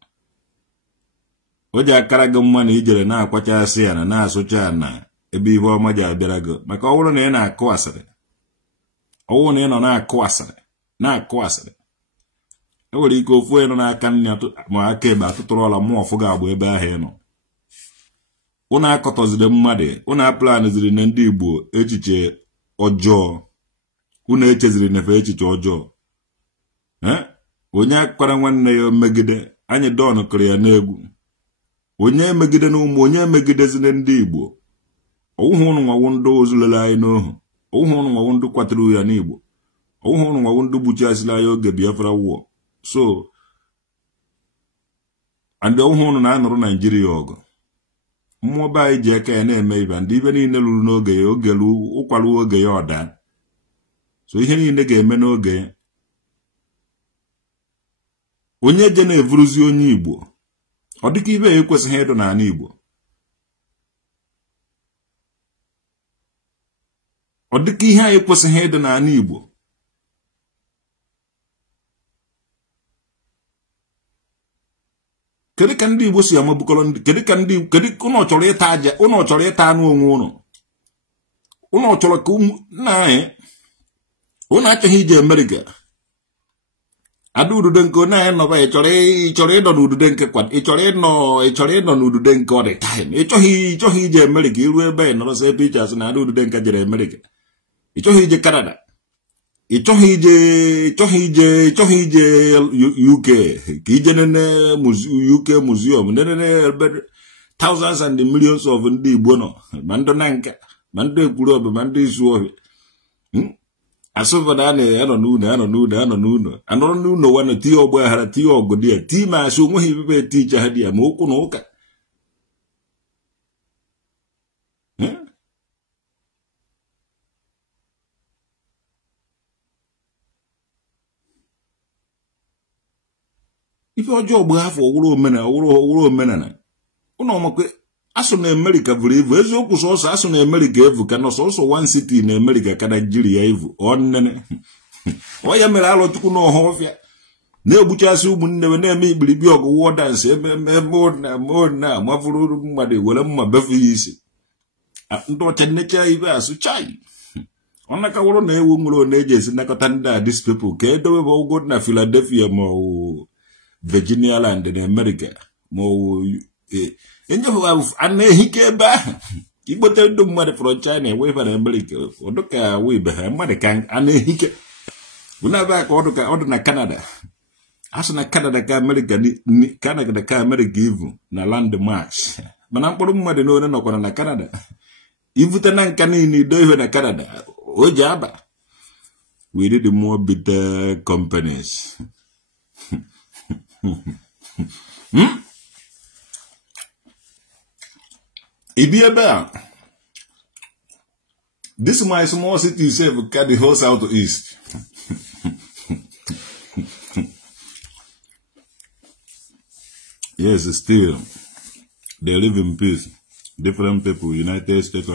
o ji akara gị mma na ijere na-akwachasị ya na na-asụcha ya na ebe ihe ọma ji abịara gị maka ọ bụrụ na ị na-akụ asịrị ọ bụrụ na ị nọ na-akụ asịrị e nwere ike ofu onye nọ n'aka nne ma aka ebe atụtụrụ ọla mmụọ ọfụ ga-agba ebe ahụ ịnọ ụnụ akọtọziri mmadụ ụnụ aplaniziri na ndị Igbo echiche ọjọọ ụnụ echeziri nefe echiche ọjọọ onye akpara nwanne ya megide anyị don kụrụ ya n'egwu onye megide na ụmụ onye megidezina ndị Igbo ọwụhụ ụnụ nwawu ndị ozulele anyị n'ohu ọwụhụ ụnụ nwawu ndị kwaturu ya n'Igbo ọwụhụ ụnụ nwawu ndị gbuchasịla anyị oge Biafra war so and ọwụhụ ụnụ na-anụrụ Naijiria ọgụ mmụọ be anyị ji aka ya na-eme ibe ndị ibe niile lụrụ n'oge ya oge ụkwalụ oge ya ọda so ihe niile ga-eme n'oge ya onye je na-evuruzi onye Igbo ọ dịka ibe ya ekwesịghị ịdụ n'ala Igbo ọ dịka ihe anyị ekwesịghị ịdụ n'ala Igbo kedu ka ndị Igbo si amabukọrọ ndị kedu ụnọ chọrọ ịta aja ụnọ chọrọ ịta anụ onwe ụnọ chọrọ ka nna anyị ụnọ achọghị ije America ada udude nke onye anyị nọba ịchọrọ ịnọ n'udude nke kwad ịchọrọ ịnọ n'udude nke ọ dị time ịchọghị ije America iru ebe ị nọrọ sị ebe iche asị na ada udude nke jere America ịchọghị ije Canada ịchọghị ije UK ka ije nene UK museum nene thousands and millions of ndị Igbo nọ ma ndị na nka ma ndị ekwuru obe ma ndị isu ohi asụvada anọ n'ụlọ anọrọ n'ụlọ wana tie ọgbọ aghara tie ọgụ dị ya tii ma asị onweghị ibebe eti iche ha dị ya ma okwu na ụka ife ọjọọ gbe afọ ọwụrụ omenala ụnọ makwe asụ na America buru ivu eziokwu sọsọ asụ na America evu ka nọ sọsọ one city na America ka Nigeria evu ọnene ọ ya mere alọchukwu na ọha ọfịa na-egbuchasị ụmụnne we na-eme ikpiribi ọgụ wụọ dansị eme na mafụrụ mmadụ were mma befu ya isi ndị ọcha nnecha ibe asụ chai ọ nakawụrụ na ewu nwere one eji esi nakọta ndị a dis people ka edobe bụ ụgwọ na Philadelphia ma Virginia land in America ma enyefu ana-ehike ebe ahụ igbote ndị mmadụ from China eweba na America ọdụka webe ha mmadụ ka ana-ehike ụnaba ka ọdụ na Canada asụ na Canada ka America ivu na land march mana mkpụrụ mmadụ n'one nọkwara na Canada ivute na nka niile ido ihe na Canada o ji aba we need more bitter companies Ibiaba, this is my small city, you say, the whole southeast. Yes, still, they live in peace. Different people, United States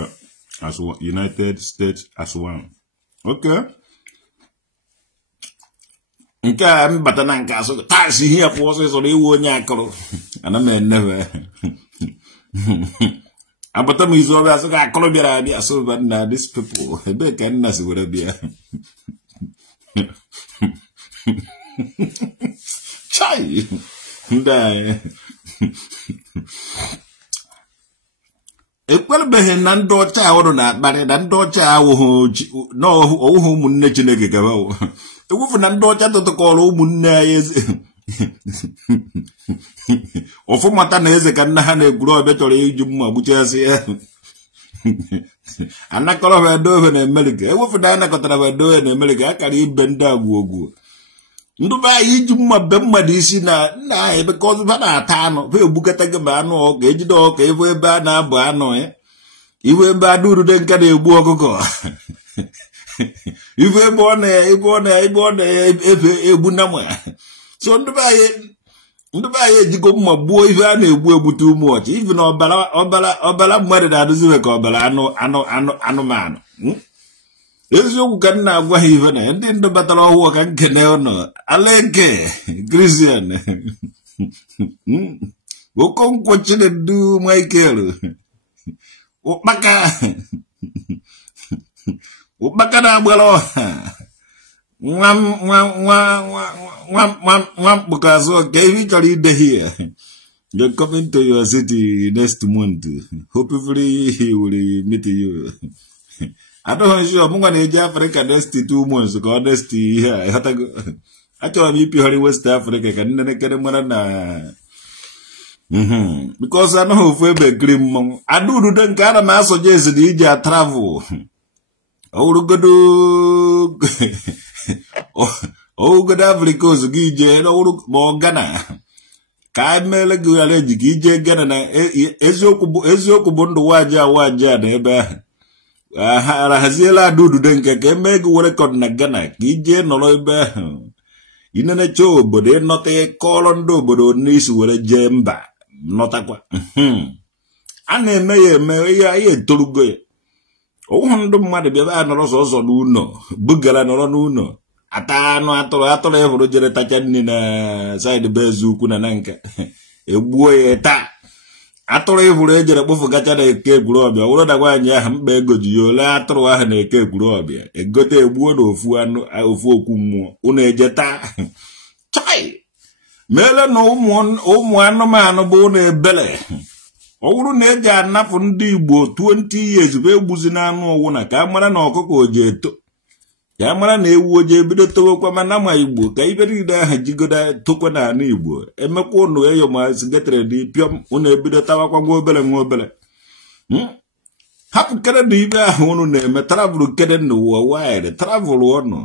as one. Okay. Nke a mbata na nke aso taxi here for so dey wo nya akoro ana me never abata mi zo be aso ka akoro biara bi aso ba na these people be can na se wora bia chai ndai ekwel be na ndo cha aworo na akpare na ndo cha awo no owo munne Chineke ka bawo ewufu na ndo cha to ko munne ayeze ofu mata na eze ka nna ha na egwuru obe choro iju mma gbuchasi ya anakoro be do na America ewufu na anakotara be do na America akara ibe ndị agwuogwu ndu ba iju mma be mmadu isi na because ba na ata anụ be egbukata gị ba anụ ọ ga ejide ọ ka efu ebe a na-abụ anụ iwe ebe aduru de nke na-egbu ọkụkọ iwe ebe ọ na ebe egbu na mwa so ndu ba ya ejiko mma gbuo ife a na-egbu too much ife na ọbara mmadụ na-adụziwe ka ọbara anụmanụ eziokwu ka nna agwa ha ife na ndị ndụ batara ọhụụ ka nkene ụnọ aleke Christian Okonkwo Chinedu Michael ụkpaka na-agbara ọha nwa mkpụkazụ ka ihe chọrọ ide here. You're coming to your city next month. Hopefully he will meet you. I don't know, I'm going to age Africa next 2 months. Because next here, I told him if you West Africa, can get him na. Because I know if we be grim, I do the kind of man suggest the Ija travel. Oh, good Africa, Gije, oh, Morgana. Kamele Guale, Gije, Gana, Ezioku Bondo Waja, neighbor. Hazela do denke ke meg record na Ghana kije no lobe inene cho bode not a colondo bodo nis were jemba not aqua ane me ya ye tolugo o hondo made be ba no so nuno bugala no nuno atano atoro evro jere tachani na side bezu kuna nanka egbuo ye ta atụrụ evuru ejere kpofu gacha na eke egwuru ọbịa wụrụ na nwaanyị ahụ mkpa ego ji ya ole atụrụ ahụ na eke egwuru ọbịa egote egbuo na ofu okwu mmụọ unu eje taa chai meele na ụmụ anụmanụ bụ ụnụ ebele ọ wụrụ na eji anapụ ndị Igbo 20 years bụ egbuzi na anụ ọwụ na ka a mara na ọkụkọ oji eto ka a mara na ewu oji ebido towekwa mana ma Igbo ka ibe niile ahụ jigoda tokwa na anụ Igbo emekwa ụnụ eyo ma sigetere dị pịọm ụnụ ebido tawakwa nwa obele hapụ kere na ibe ahụ ụnụ na-eme travel kede n'ụwa wide travel ọnụ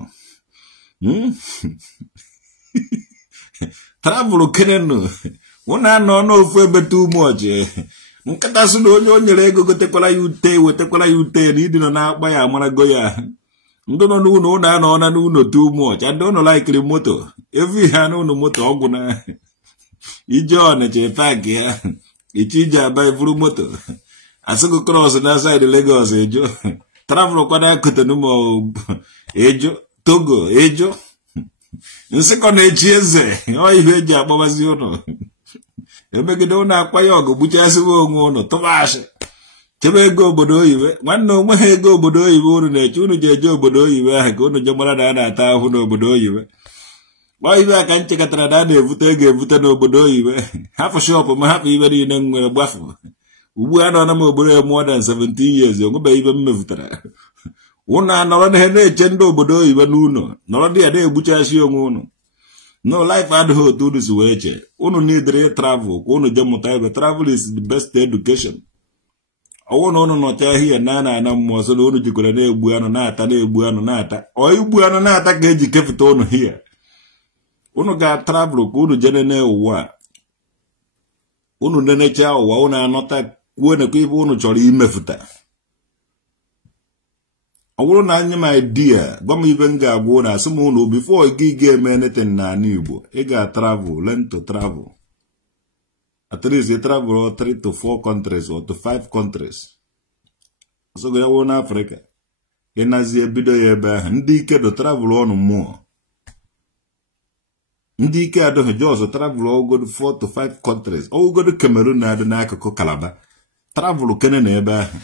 travel kede nụ ụnụ anọ n'ofu ebe too much nkata sị na onye o nyere ego gotekwala ya ute wetekwala ya ute na ịdị nọ na-akpa ya amarago ya ndị nọ n'ụlọ ụnụ anọ na n'ụlọ too much and ụnụ laikiri moto every ha n'ụlọ moto ọgwụ na ije Ọnịcha pak ya iche ije Aba ifuru moto asịgo cross na side Lagos ejo travel kwada akụtenu ma ejo Togo ejo nsịkọ na-echi eze ọ ihe eji akpọbazi ụnụ emegide ụnụ akpa ya ọgụ gbuchasịwa onwe ụnụ tụbaashị chebe ego obodo oyibo nwanne onwe ha ego obodo oyibo unu na-eche unu ji eje obodo oyibo ahụ ka unu je mara na a na-ata ahụ n'obodo oyibo gba ibe aka nchekọtara na a na-evute ego evute n'obodo oyibo hapụ shọpụ ma hapụ ibe niile nwere gbafu ugbu a nọ na m obodo ya more than 17 years onwebe ibe m mefutara unu anọrọ na na-eche ndị obodo oyibo n'ụlọ nọrọ dị ya na-egbuchasi onwe unu no life adịghị otu unu si wee che unu nidere travel ka unu je mụta ebe travel is the best education. Ọwụ na ụnụ nọcha ihe na mmụọ so na ụnụ jikwara na-egbu anụ na-ata ọ igbu anụ na-ata ka eji kepụta ụnụ hie ụnụ ga-travel ka ụnụ jene ụwa ụnụ nenecha ụwa ụnụ anọta kwuo nekwa ibe ụnụ chọrọ imefụta wụrụ na anyị ma idea gwa m ibe m ga-agwụ na asị m ụlọ before gị ga-eme anything na ala Igbo ị ga-travel learn to travel at least you travel 3 to 4 countries or to 5 countries so ga wụ na Africa ị nazi ebido ya ebe ahụ ndị ike do travel ọnụ mmụọ ndị ike adịghị just travel ogodo 4 to 5 countries ogodo Cameroon na-adị n'akụkụ Calabar travel kene na ebe ahụ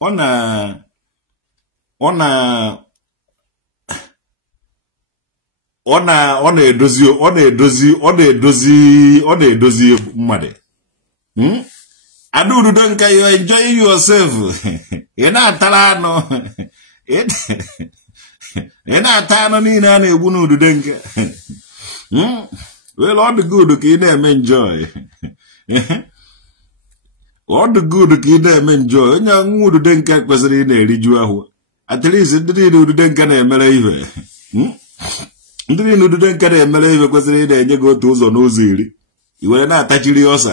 ọ na-edozi mmadụ adurudo nka you enjoy yourself ị na-atara anụ niile a na-egbu n'ududo nke well all the good ka ị na-eme enjoy all the good ka ị na-eme enjoy onye nwa ududo nke kwesịrị ị na-eriju ahụ at least ndị niile ududo nke na-emere ihe ndị niile ududo nke na-emere ihe kwesịrị ị na-enye gị otu ụzọ n'ụzọ iri i were na-atachiri ọsa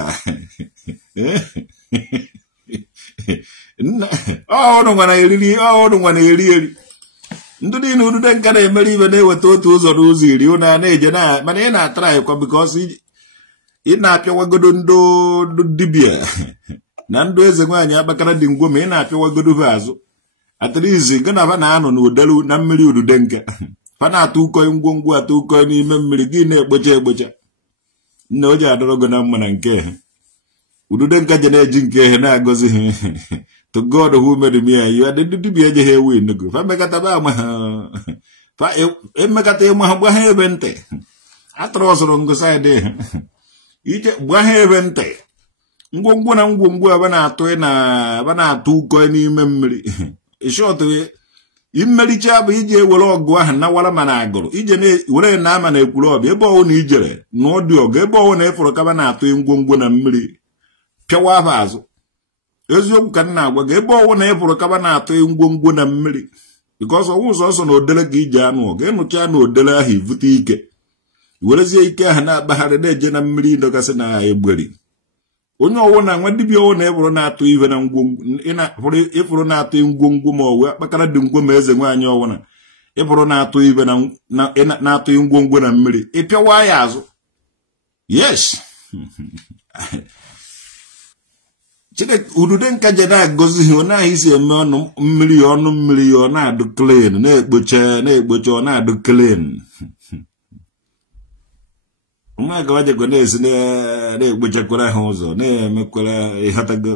ọnụ nwa na-eri ndị niile ududo nke na-emere ibe na-eweta otu ụzọ n'ụzọ iri ụnụ a na-eje mana ị na-atara ịkwa bikos ị na-apịawagodo ndị dibịa na ndụ eze nwaanyị akpakara dị ngwo ma ị na-apịawagodo ha azụ atịrịzi gị na ba na-anọ n'udelu na mmiri ududo nke fa na-atụ ụkọ ngwongwo atụ ụkọ n'ime mmiri gị na-ekpocha nne o ji adọrọ gị na mma na nke ha ududo nke je na-eji nke ha na-agọzi ha to God who made me and you are the dibia eje ha ewe nnukwu fa mekata ba ama ha fa emekata ịma ha gba ha ebe ntị atụrụ ọsọrọ ngụsa dị ha ije gba ha ebe ntị ngwongwo na ngwongwo aba na-atụ ụkọ n'ime mmiri ishọtụ imericha bụ ije ewere ọgụ ahụ na wara ma na agụrụ ije were na ama na ekwuru ọbịa ebe ọwụ na ijere na ọdị ọgụ ebe ọwụ na efọrọ kaba na-atụ ngwongwo na mmiri pịawa ahụ azụ eziokwu ka nna agwa gị ebe ọwụ na efọrọ kaba na-atụ ngwongwo na mmiri bikọs ọwụ ụzọ ọsọ na odele ka ije anụ ọgụ ịnụcha na odele ahụ ivute ike werezie ike ahụ na-akpagharị na-eje na mmiri ndọgasị na egberi onye ọwụ na nwa dibịa ọwụ na efọrọ na-atụ ihe na ngwongwo ịfụrụ na-atụ ngwongwo ma ọwụ akpakara dị ngwo ma eze nwaanyị ọwụ na ịfụrụ na-atụ ihe na-atụ ngwongwo na mmiri ịpịawa ya azụ yes Chineke ududo nka je na-agọzi ihe ọ naghị isi eme ọnụ mmiri ọ na-adụ clean na-ekpocha ọ na-adụ clean nwa ga wajego na-esi na-ekpochakwara ha ụzọ na-emekwara ịghọtago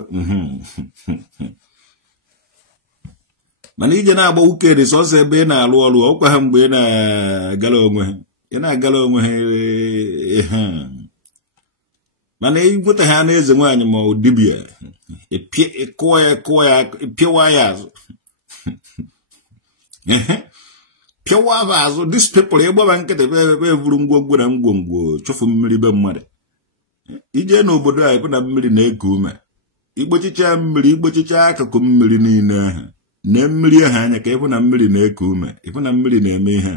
mana ije na-agba ukere sọsọ ebe ị na-alụ ọrụ ọkwa ha mgbe ị na-agala onwe ha mana ịgweta ha na-eze nwaanyị ma ọ dibịa pịawa ya azụ pịawa azụ dis people ịgbaba nkịtị ebe evuru ngwongwo na ngwongwo chọfụ mmiri be mmadụ ije n'obodo a ịpụ na mmiri na-eku ume igbochicha akụkụ mmiri niile ahụ na mmiri ahụ anya ka ịpụ na mmiri na-eku ume ịpụ na mmiri na-eme ihe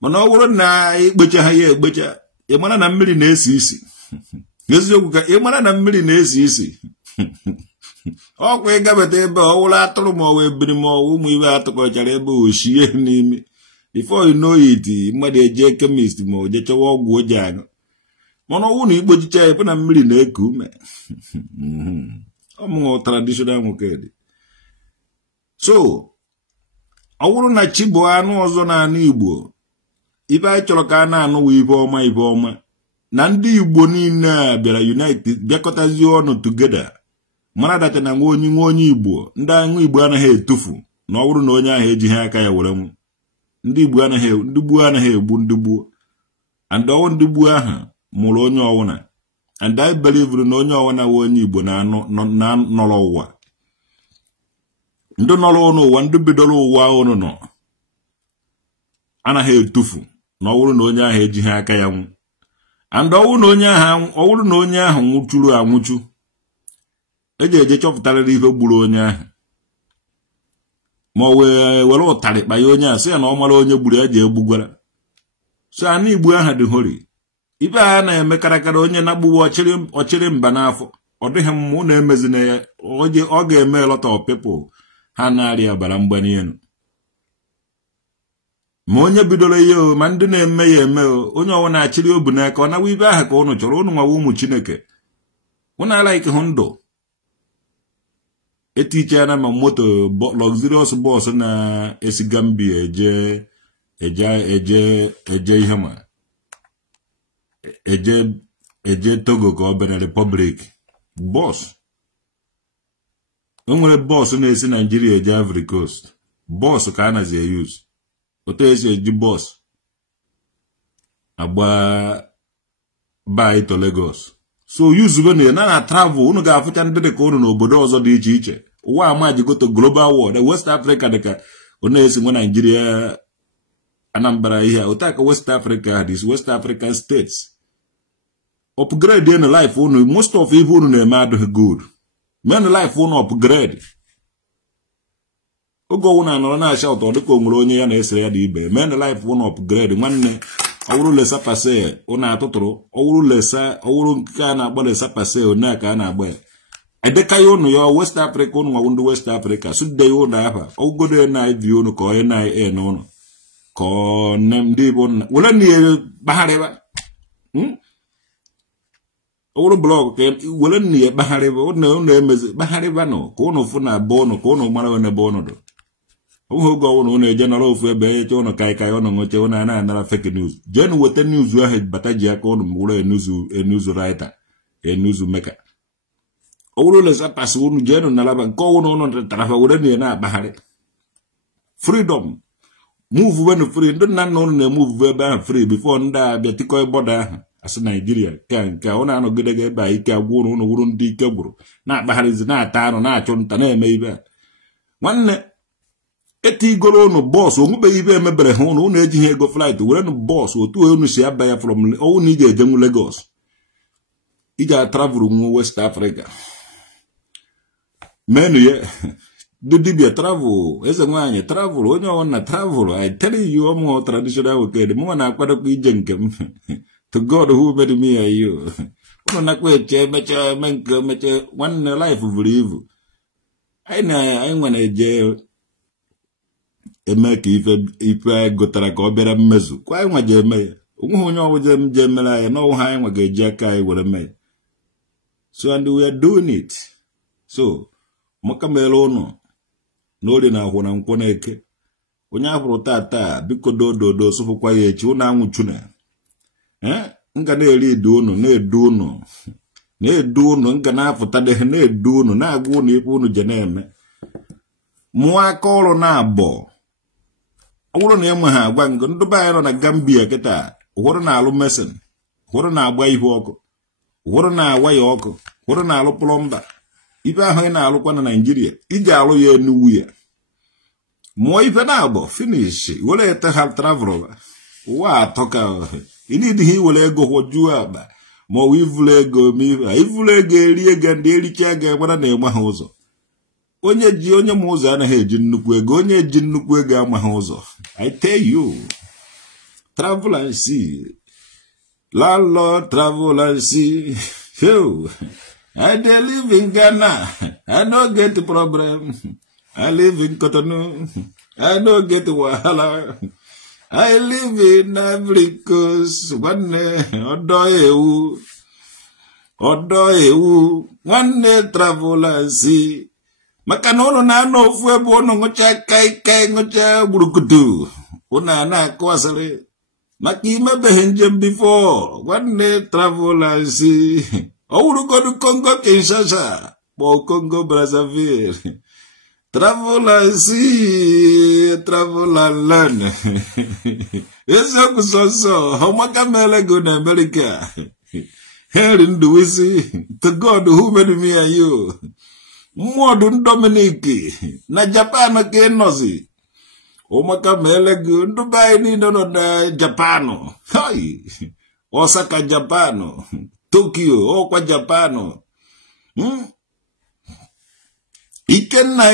mana ọ bụrụ na ikpocha ha ya egbocha ị mara na mmiri na-esi isi eziokwu ka ị mara na mmiri na-esi isi ọkwa ịgabata ebe ọwụrụ atụrụ ma ọwụ ebiri ma ọwụ ụmụ ibe atụkọchara ebe oshie n'ime before you know it mmadụ eje chemist ma o je chọwa ọgwụ o ji aṅụ mana ọwụ na ikpochicha ya na mmiri na-eku ume ọmụṅụ traditional nwoke dị so ọ bụrụ na chi bụ anụ ọzọ na anụ Igbo ibe anyị chọrọ ka a na-anụwa ibe ọma na ndị Igbo niile a bịara united bịakọtazie ọnụ together mara data na nwa onye Igbo ndị aṅụ Igbo anaghị etufu na ọ bụrụ na onye ahụ ejighị aka ya were nwụ ndị Igbo anaghị egbu ndị gbuo and ọwụ ndị gbuo ahụ mụrụ onye ọwụna and I believe na onye ọwụna wụ onye Igbo na-nọrọ ụwa ndị nọrọ n'ụwa ndị bidoro ụwa ọnụ nọ anaghị etufu na ọ bụrụ na onye ahụ ejighị aka ya nwụ and ọ bụrụ na onye ahụ nwụchuru anwụchu eje chọpụtarịrị ihe gburu onye ahụ ma ọ were ụtarị kpa ya onye a sị ya na ọ mara onye gburu eji egbugwara so anụ Igbo ahụ dị hori ibe a na-eme karakara onye na-agbuwa ọchịrị mba n'afọ ọ dịghị mmụ na-emezina ya ọ ga-eme lot of people ha na-arịa bara mgbani elu ma onye bidoro ihe o ma ndị na-eme ya eme o onye ọwụ na-achịrị obu n'aka ọ nawa ibe aha ka ụnụ chọrọ ụnụ nwawa ụmụ Chineke ụnụ alaike hụ ndụ etiche na ma moto luxurious bus na-esi Gambia eje ihe ma eje Togo ka ọ Benin Republic bus o nwere bus na-esi Nigeria eje Ivory Coast bus ka a nazi use otu esi eji bus agba by to Lagos so use bene na travel unu ga-afụcha ndị dị ka unu n'obodo ọzọ dị iche iche ụwa amaji goto global world West Africa dịka ọ na-esi nwe Nigeria Anambra ihe otu aka West Africa this West African states upgrade in life unu most of ihe unu na-eme adịghị good men life unu upgrade ogo unu anọrọ na-acha ụtọ dịka o nwere onye ya na-esere ya dị ibe men life unu upgrade nwanne ọwụrụ lesa pase unu atụtụrụ ọwụrụ lesa ọwụrụ nke a na-agba lesa pase one ka a na-agba edeka ya unu ya West Africa unu nwa ndị West Africa sude ya unu aha ọgụgodo na ivi unu ka onye na na unu ka ndị bụ wele na bagharịba ọwụrụ blọg ka wele na bagharịba unu emezi bagharịba nọ ka unu fụ na abụọ unu ka unu mara onye bụ ọnọdụ oge ọwụrụ unu eje nọrọ ofu ebe eche unu kaikai unu nweche unu na-anara fake news jenu weta news ahụ bata ji aka unu wụrụ news writer news maker ọwụrụ lesa pasị unu jenu nalaba nke ọwụrụ unu tarafa were na-akpagharị freedom move when free ndị nna nna unu na-emove ebe ahụ free before ndị abịa tikọ bọda ahụ asị Nigeria ka nke unu anọgidega ebe a ike agwụ unu wụrụ ndị ike gwụrụ na-akpagharịzi na-ata anụ na-achụ nta na-eme ibe a nwanne etigoro unu bọs onwebeghị ibe emebere ha unu ejighị ego flight were nu bọs otu unu si aba ya from ọwụ na ị ga-ejenwu Lagos ị ga-travel nwu West Africa menu ya dibia travel eze nwaanyị travel onye ọwụ na travel I tell you ọmụ traditional weked mụnwa na-akwadokwa ije nke m to God who made me and you unu nakwa eche emecha eme nke emeche nwanne life buru ivu anyị nwere eje eme ka ife gotara ka ọ bịara mmezu kwa anyị nwa je eme ya onweghị onye ọwụ je mere anyị na ọwụ ha anyị nwa ga-eji aka anyị were mee so and we are doing it so maka mere ụnụ na ori na ahụ na nkwọ na eke onye ahụrụ tata biko dododo sụfụkwa ya echi ụnụ anwụchuna nga na-eri edu ụnụ na-edu ụnụ nga na-apụta dehe na-edu ụnụ na-agwa ụnụ ife ụnụ je na-eme mụọ aka ọrụ na-abọ ọ bụrụ na enwe ha agwa ngo ndị be anyị nọ na Gambia kịta ụfọdụ na-alụ mesin ụfọdụ na-agba ihe ọkụ ụfọdụ na-awa ya ọkụ ụfọdụ na-alụ plọmba ife ahụ ị na-alụkwa na Nigeria iji alụ ya enuwu ya mụọ ife na-agbọ finish were ete ha travel ụwa atọ ka ị na-edighị iwere ego hụjuo akpa ma ọ bụ ivụlụ ego ivụlụ ego eri ego ndị ericha ga egbara na-enwe ha ụzọ onye ma ụzọ anaghị eji nnukwu ego onye ji nnukwu ego amaghị ụzọ I tell you travel and see landlord travel and see I dey live in Ghana I no get problem I live in Cotonou I no get wahala I live in Ivory Coast nwanne ọdọ ewu nwanne travel and see maka na ụnụ na-anọ ofu ebe ụnụ ṅụcha kai ṅụcha gburukutu ụnụ na-akụwasịrị maka imebeghị njem before nwanne travel and see ọwụrụgodu Congo Kinshasa kpọọ Congo Brazzaville travel and see travel and learn eziokwu sọsọ ọmaka mere go na America Henry Nduwisi to God who made me and you Mwodu Dominic na Japan ka ịnọzi ụmụaka ma elego ndị be anyị niile nọ na Japan Osaka Japan Tokyo ọkwa Japan Ikenna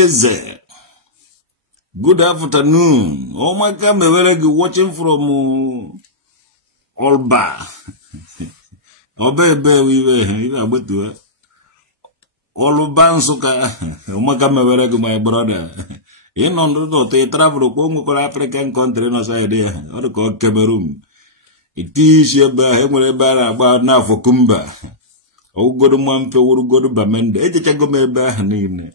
Eze good afternoon ụmụaka ma elego watching from Olba Obebe wiwe agbetu Oluba Nsụka ụmụaka mewere gị my brother In on the travel of Congo African country no side there, or called Cameroon. It is your bar, about now for Kumba. Oh, go to Mampe, or go to Bamende, Ejagome Bahanin.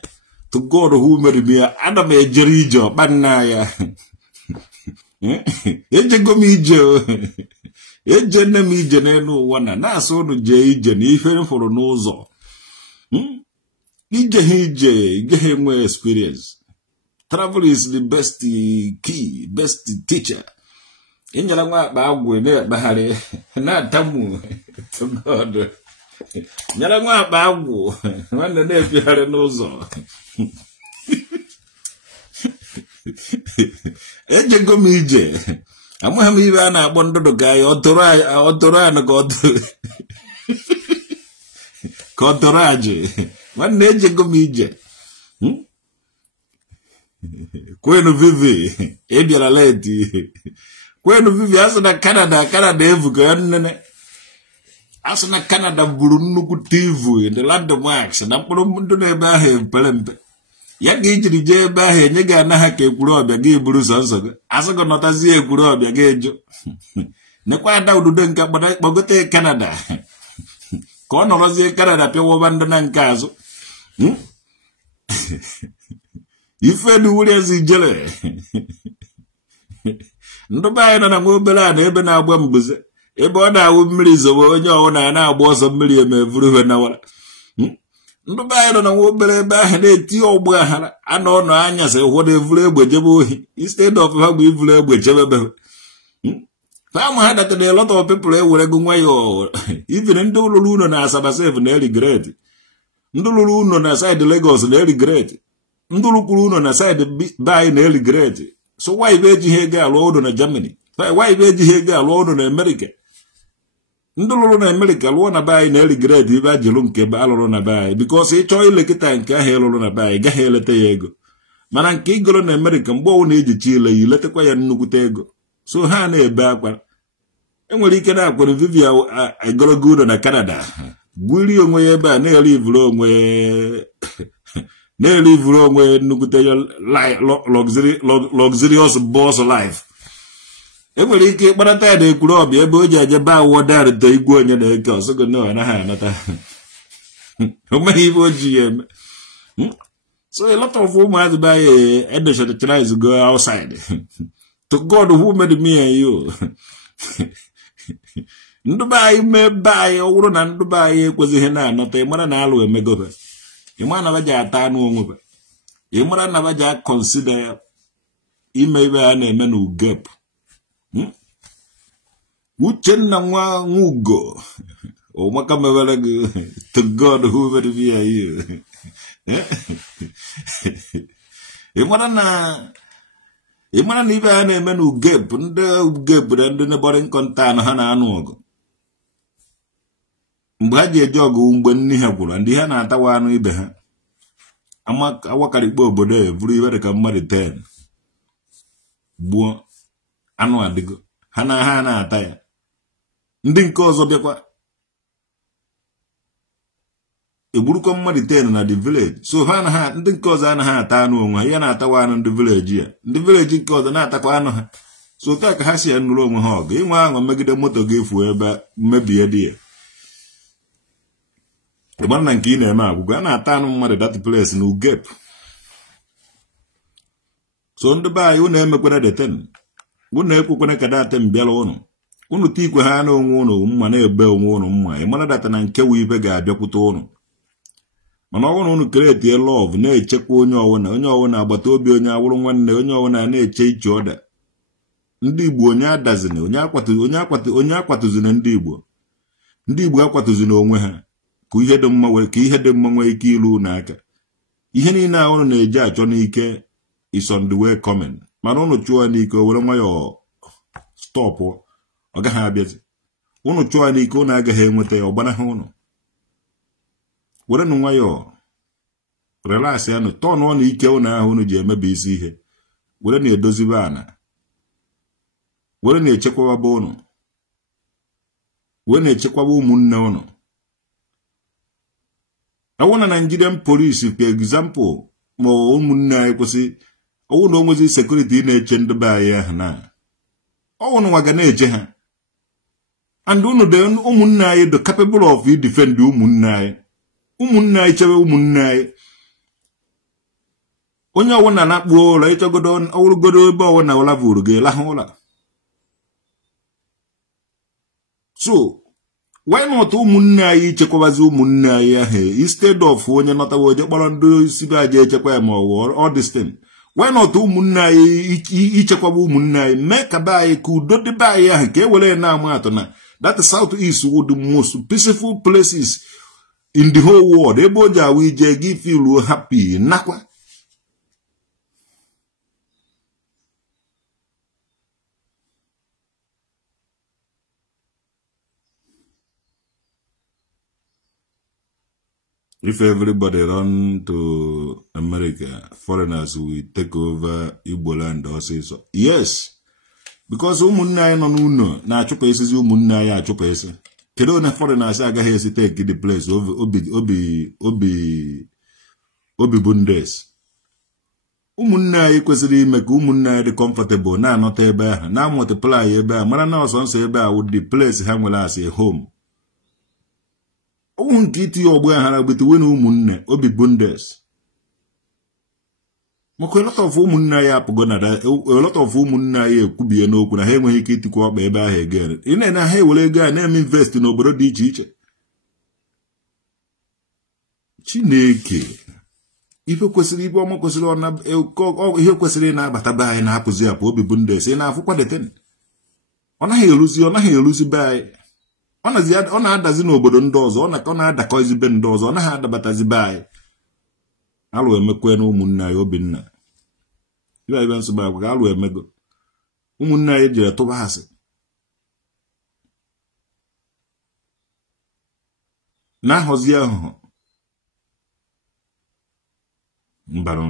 To God who made me Adam a Jerijo, Banaya. Ejagomio. Ejenemi jenenu wana na so no je ije ni ifere for n'ụzọ. Ije nwe experience. Travel is the best key, best teacher. Inyala nwa akpa agwụ na akpagharị na atamu to God. Nyala nwa akpa agwụ nwanne na-efegharị n'ụzọ. Ejego m ije. Amụha m ibe a na-akpọ ndụdụ ka anyị ọtụrụ anụ ka ọtụrụ ajị. Nwanne ejego m ije. Kwenu vivi ebiara leti. Kwenu vivi asị na Canada evuga ya nnene. Asị na Canada buru nnukwu TV in the landmarks na mkpụrụ ndụ na ebe ahụ mpere mpe. Ya ga ijiri jee ebe ahụ enye gị anaghị ka ekwuru ọbịa gị buru sọnsọ gị. Asị gị nọtazie ekwuru ọbịa gị eju. Nekwa ada ududo nke kpọgote Canada. Ka ọ nọrọzie Canada pịawoba ndụ na nke azụ. Ife dị wuri ezi jele. Ndụ be anyị nọ na nwa obere a na ebe na-agba mbuze. Ebe ọ na-awụ mmiri zowe onye ọwụ na-agba ọsọ mmiri emevuru he nawara. Ndụ be anyị nọ na nwa obere ebe ahụ na-eti ọgbọ aghara anọ ọnụ anyasị ụfọdụ evuru egbe jebe ohi instead of ha bụ ivuru egbe chebebe. Fama ha datara a lot of people ewere gị nwayọọ. Even ndị ụlụrụ ụlọ na Asaba Sef na regret. Ndị ụlụrụ ụlọ na side Lagos na regret. Ndị ụlụkwuru ụlọ na side Bai na regret. So why be ejighị ego alụ ụlọ na Germany? Why be ejighị ego alụ ụlọ na America? Ndị lụrụ na America lụọ na Bai na regret ibe ajịlụ nke ebe alụrụ na Bai because ị chọọ ilekịta nke ahụ ịlụrụ na Bai gaghị eleta ya ego. Mana nke igoro na America mgbe ọwụ na-eji chi ile ya iletakwa ya nnukwute ego. So ha na-ebe akwa. Enwere ike na-akwere Vivia egologo ụlọ na Canada. Gwiri onwe ya ebe a na-erivuru onwe nnukwute ya luxurious boss life. Enwere ike ịkparata ya na ekwuru ọbịa ebe o ji aje ba awọdarịta igwe onye na-eke ọsọgo na anaghị anata. O meghị ibe o ji ya eme. So a lot of ụmụazị be anyị edechachara is go outside. To God who made me and you. Ndụ be anyị mee be anyị ọ bụrụ na ndụ be anyị ekwezighị na-anọta ịmara na alụ emegobe. Ịmara na baja ata anụ onwebe. Ịmara na baja consider ime ibe a na-eme na ugep. Uchenna nwa Ugo. O maka mewere gị. To God who made me and you. Ịmara na ibe a na-eme na ugep. Ndị ugep na ndị neighboring country ha na-anụ ọgụ. Mgbe ha ji eje ọgụ mgbe nni ha gwụrụ ndị ha na-atawa anụ ibe ha. Awakarikpo obodo a buru ibe dị ka mmadụ 10 gbuo anụ adịgo ha na-ata ya. Ndị nke ọzọ bịakwa egburukọ mmadụ 10 na the village. So ha ndị nke ọzọ anaghị ata anụ onwe ha ya na-atawa anụ ndị village ya. Ndị village nke ọzọ na-atakwa anụ ha. So taa ka ha si ya nụrụ onwe ha ọgụ inwe aṅụ megide moto ga-efu ebe mmebie dị ya. Ịgbara na nke ị na-eme agwụgwọ a na-ata anụ mmadụ that place na ugep. So ndị be anyị unu emekwana deten. Unu ekwekwana ka datem bịara ụnụ. Unu tikwe ha na onwe ụnụ mma na-ebe onwe ụnụ mma. Ịmara data na nke wu ibe ga-abịakwute ụnụ. Mana ọ bụrụ na unu create love na-echekwa onye ọwụna agbata obi onye awụrụ nwanne onye ọwụna na-eche iche ọda. Ndị Igbo onye adazina onye akwatụzina ndị Igbo. Ndị Igbo akwatụzina onwe ha. Ka ihe dị mma nwee ike ilu n'aka. Ihe niile ahụ na-eje achọ n'ike is on the way coming. Mana unu chụọ n'ike o were nwayọọ stop ọ gaghị abịazi. Unu chụọ n'ike unu agaghị enweta ya ọgbanaghị unu. Were nụ nwayọọ relax ya nụ tọnụọ n'ike unu ahụ unu ji emebe isi ihe. Were na-edozibe ana. Were na-echekwaba unu. Were na-echekwaba ụmụnne unu. I want a Nigerian police, for example, more ụmụnne anyị kwesị ọwụ na onwezi security na-eche ndị be anyị ahụ na ọwụ nwa ga na-eche ha and unu de ụmụnne anyị the capable of defend ụmụnne anyị chebe ụmụnne anyị onye ọwụ na na-akpụ ụlọ ịchọgodo ọwụrụgodo ebe ọwụ na ụla vụrụ gị lahụ ụlọ so why not ụmụnne anyị chekwabazi ụmụnne anyị ahụ instead of onye nọtawa oje kpọrọ ndị isi be aja echekwa ya ma ọ all this thing why not ụmụnne anyị ichekwaba ụmụnne anyị mee ka be anyị ka udo dị be anyị ahụ ka e were na-ama atụ na that South East would the most peaceful places in the whole world ebe o ji awụ ije gị feel happy nakwa if everybody run to America, foreigners will take over Igboland also. Yes, because ụmụnne anyị nọ n'ụlọ na-achụpụ esizi ụmụnne anyị achụpụ esi. Kedu onye foreigners agaghị esi take the place obi bundes. Ụmụnne anyị kwesịrị ime ka ụmụnne anyị dị comfortable na-anọta ebe ahụ na multiply ebe a mara na ọsọ nsọ ebe a would the place ha nwere as a home. Ọwụ nke iti ọgbọ aghara between ụmụnne obi bundes. Maka a lot of ụmụnne anyị apụgo na a lot of ụmụnne anyị ekwubie n'okwu na ha enweghị ike itikwa ọkpa ebe ahụ egere. Ị na-ene ha ewere ego a na-eme invest n'obodo dị iche iche. Chineke ife kwesịrị ibe ọma kwesịrị ihe kwesịrị na-abata be anyị na-apụzi apụ obi bundes ị na-afụkwa deten. Ọ naghị eluzi be anyị. Ọ na-adazi n'obodo ndị ọzọ ọ na-adakọzi be ndị ọzọ ọ naghị adabatazi be anyị alụ emekwe na ụmụnne anyị Obinna ibe nsogbu agwa ka alụ emego ụmụnne anyị jere tụba asị na-ahọzi ahụhụ mbara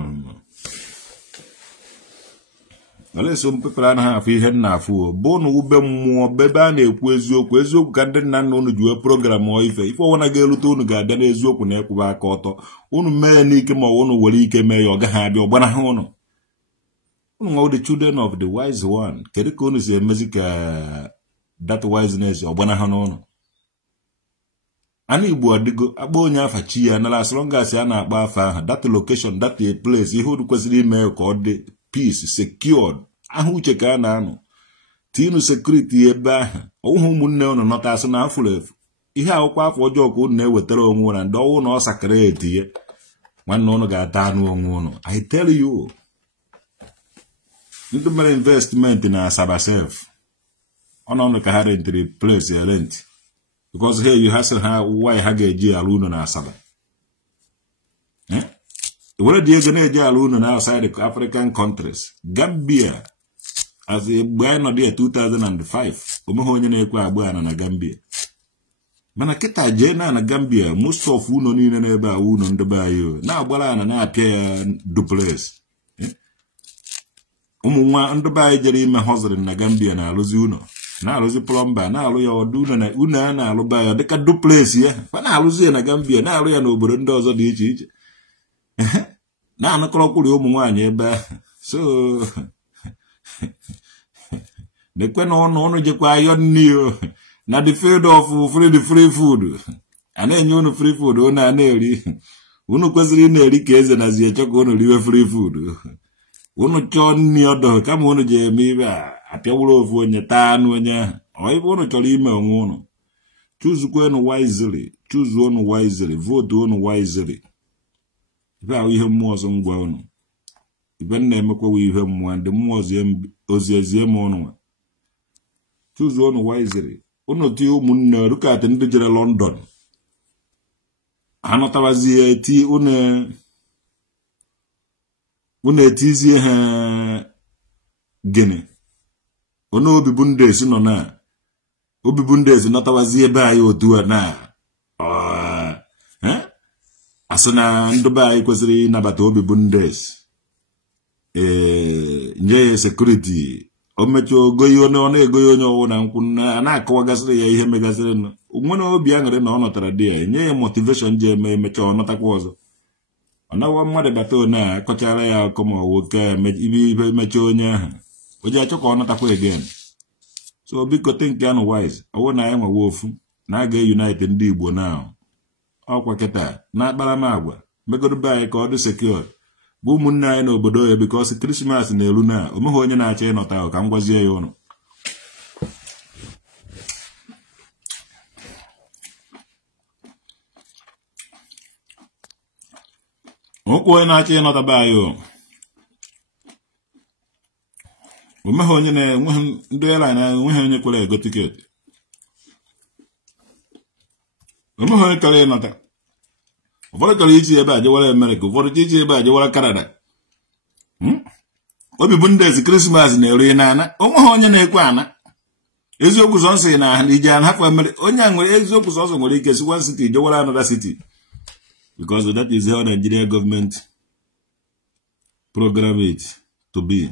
Oleso mpepere anaghị afụ ihe nna afụ bụ na ube mmụọ bebe a na-ekwu eziokwu ka ndị nna unu ji wee program ife ọwụna ga-erute unu ga-abịa n'eziokwu na ekwuba aka ọtọ unu mee n'ike ma unu were ike mee ya ọ gaghị abịa ọgbanaha unu nwa the children of the wise one kedu ka unu si emezi ka that wiseness ọgbanaha n'ụlọ ana Igbo adịgo akpa onye afa chi ya nara as long as a na-akpa afa ahụ that location that place ihe unu kwesịrị ime ka ọ dị peace secured ahụ uche ka a na-anọ tinu security ebe ahụ ọwụhụ ụmụnne unu nọta asị na afụrụ efu ihe akwụkwọ afọ ọjọọ ka unu na-ewetara onwe na ndị ọwụ na ọ sakara etinye nwanne unu ga-ata anụ onwe unu I tell you ndị mere investment na Asaba self ọnụ ka ha rentiri place rent because here you hassle ha why ha ga-eji ala unu na Asaba were dị ego na-eji ala unu na outside the African countries Gambia as a gbe nọ dị 2005 omeghị onye na-ekwe agba ana na Gambia mana kịta jee na Gambia most of unu niile n'ebe a unu ndị be anyị na-agbara ana na-apịa ya duplex ụmụ nwa ndị be anyị jere ime hozrin na Gambia na-alụzi unu na-alụzi plọmba na-alụ ya ọdụ unu a na-alụba ya dịka duplex ya fa na-alụzi ya na Gambia na-alụ ya n'obodo ndị ọzọ dị iche iche na-anụkọrọkwuri ụmụ nwaanyị ebe ahụ so nekwe na ọnụ jekwa ayọ nni na the field of free food a na-enye unu free food unu a na-eri unu kwesịrị ị na-eri ka eze na zi eche ka unu riwe free food unu chọọ nni ọdọ kama unu ji eme ibe a apịawụrụ ofu onye taa anụ onye ahụ ibe unu chọrọ ime onwe unu chuzukwenu wisely vote unu wisely ibe ahụ ihe mmụọ ọzọ ngwa unu ibe na-emekwawa ihe mmụọ ndị mmụọ ozi ezie ma unu choose unu wisely unu tie ụmụnne rukatị ndị jere London anọtawazie eti unu etizie ha gịnị onu Obibundes nọ na Obibundes nọtawazie ebe anyị otu a na asị na ndị be anyị kwesịrị ịnabata Obibundes nye ya sekuriti o mechie ogoyi ọ na-egoyi onye ọwụ na nkwụ na-akọwagasịrị ya ihe megasịrị nwere obi aṅụrị na ọ nọtara di ya nye ya motivation ji eme emecha ọ nọtakwa ọzọ ọnawa mmadụ bata one a kọchara ya akọ ma nwoke ibe meche onye ahụ o ji achọ ka ọ natakwa again. So biko think and wise. Ọwụ na anyị nwewe ofu na a ga-unite ndị Igbo na ọkwa kịta na akparamagwa megoro be anyị ka ọ dị secure bụ ụmụnne anyị n'obodo ya because Christmas na-elu na omeghị onye na-achọ ịnọta ka m gwazie ya ụnụ. Okwu onye na-achọ ịnọta be anyị omeghị onye na-enweghị ndị airline enweghị onye kwere ego tiketi. Omeghị onye kara ịnọta. Ụfọdụ chọrọ iji ebe a jewara America, ụfọdụ chọrọ iji ebe a jewara Canada. Obi bụ ndị ezi Krismas na-eri n'ana, onweghị onye na-ekwe ana. Eziokwu sọnsọ na ije ana hapụ America, onye a nwere eziokwu sọnsọ nwere ike si one city jewara another city. Because that is how Nigeria government program it to be.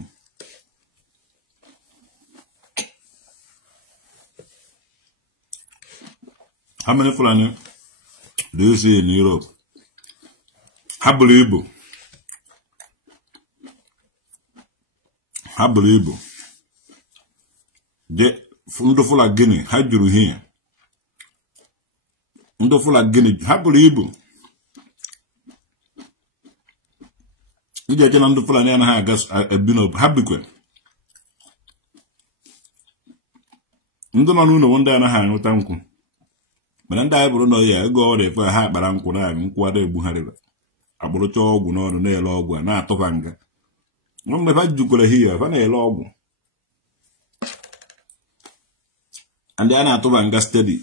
How many Fulani do you see in Europe? Igbo. Igbo. The Ndofula Guinea, how do you hear? Ndofula Guinea, Igbo. You get on the Fulani and I guess a bin of Habikwe. Ndomanuno one day and a hand with uncle. But then I will know ya go there for a hat, but uncle and Quade Buhariba. I will talk with no nail log and not of anger. No matter you could hear, if I nail log. And then I told anger steady.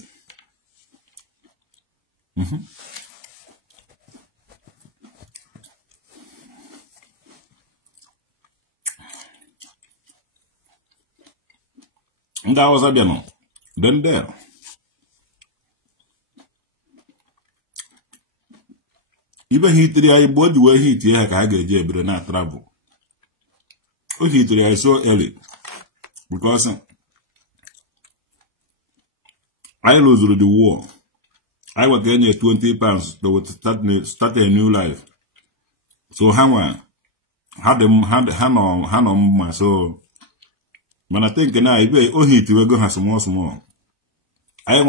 And that was a demo. Then there. Even he today, I bought the way he here, I get a but not travel. Oh, he today, I saw early because I lose the war. I was getting 20 pounds to start a new life. So, how had them hand on my soul. Man, I think now I be hit we go has small. I am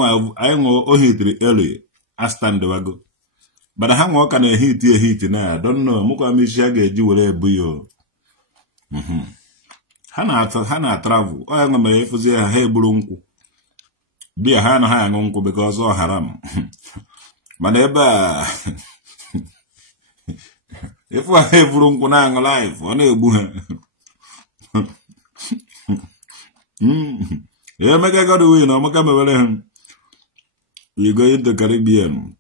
hit early. I stand the wago. But I hang can a hit now. I don't know. Muka Mishaga jewel buyo. Hana travel. I am a may for the hair blunku. Be a hana hang uncle because all haram. Maneba if I have blunkunang alive, on a boo. Yeah, make I got to win. I'm coming. You go into Caribbean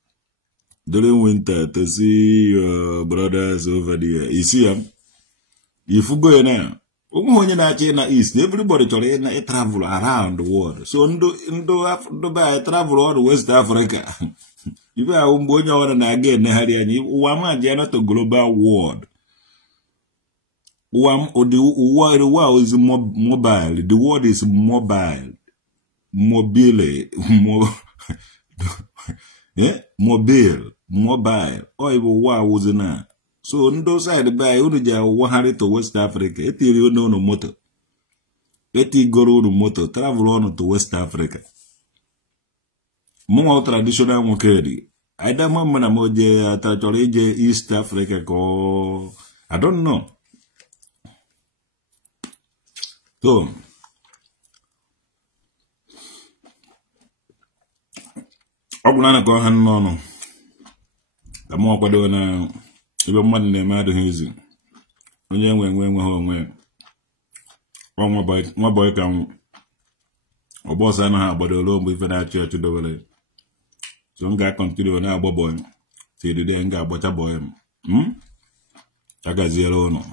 during winter to see your brothers over there. You see them? If you go now, when you're in East, everybody travel around the world. So, Dubai travel all the West Africa. If I am going on again, you not a global world. The world is mobile. The world is mobile. Mobile. Oh, it was na. So, on those side by Unuja 100 to West Africa. Eti no motor. Eti goro no motor. Travel on to West Africa. More traditional mokedi. I don't know when I'm East Africa ko. I don't know. So, Oguna go han no. The more kwado na ibe mmadụ na-eme adịghị izi. Onye enwe ha onwe. Nwa boy ka ọbọsa na ha agbadoro mgbe ife na-achị ọchị dobere. So m ga-continue na agba boy. Till the day m ga-agbacha boy m. Agaziere ụnụ.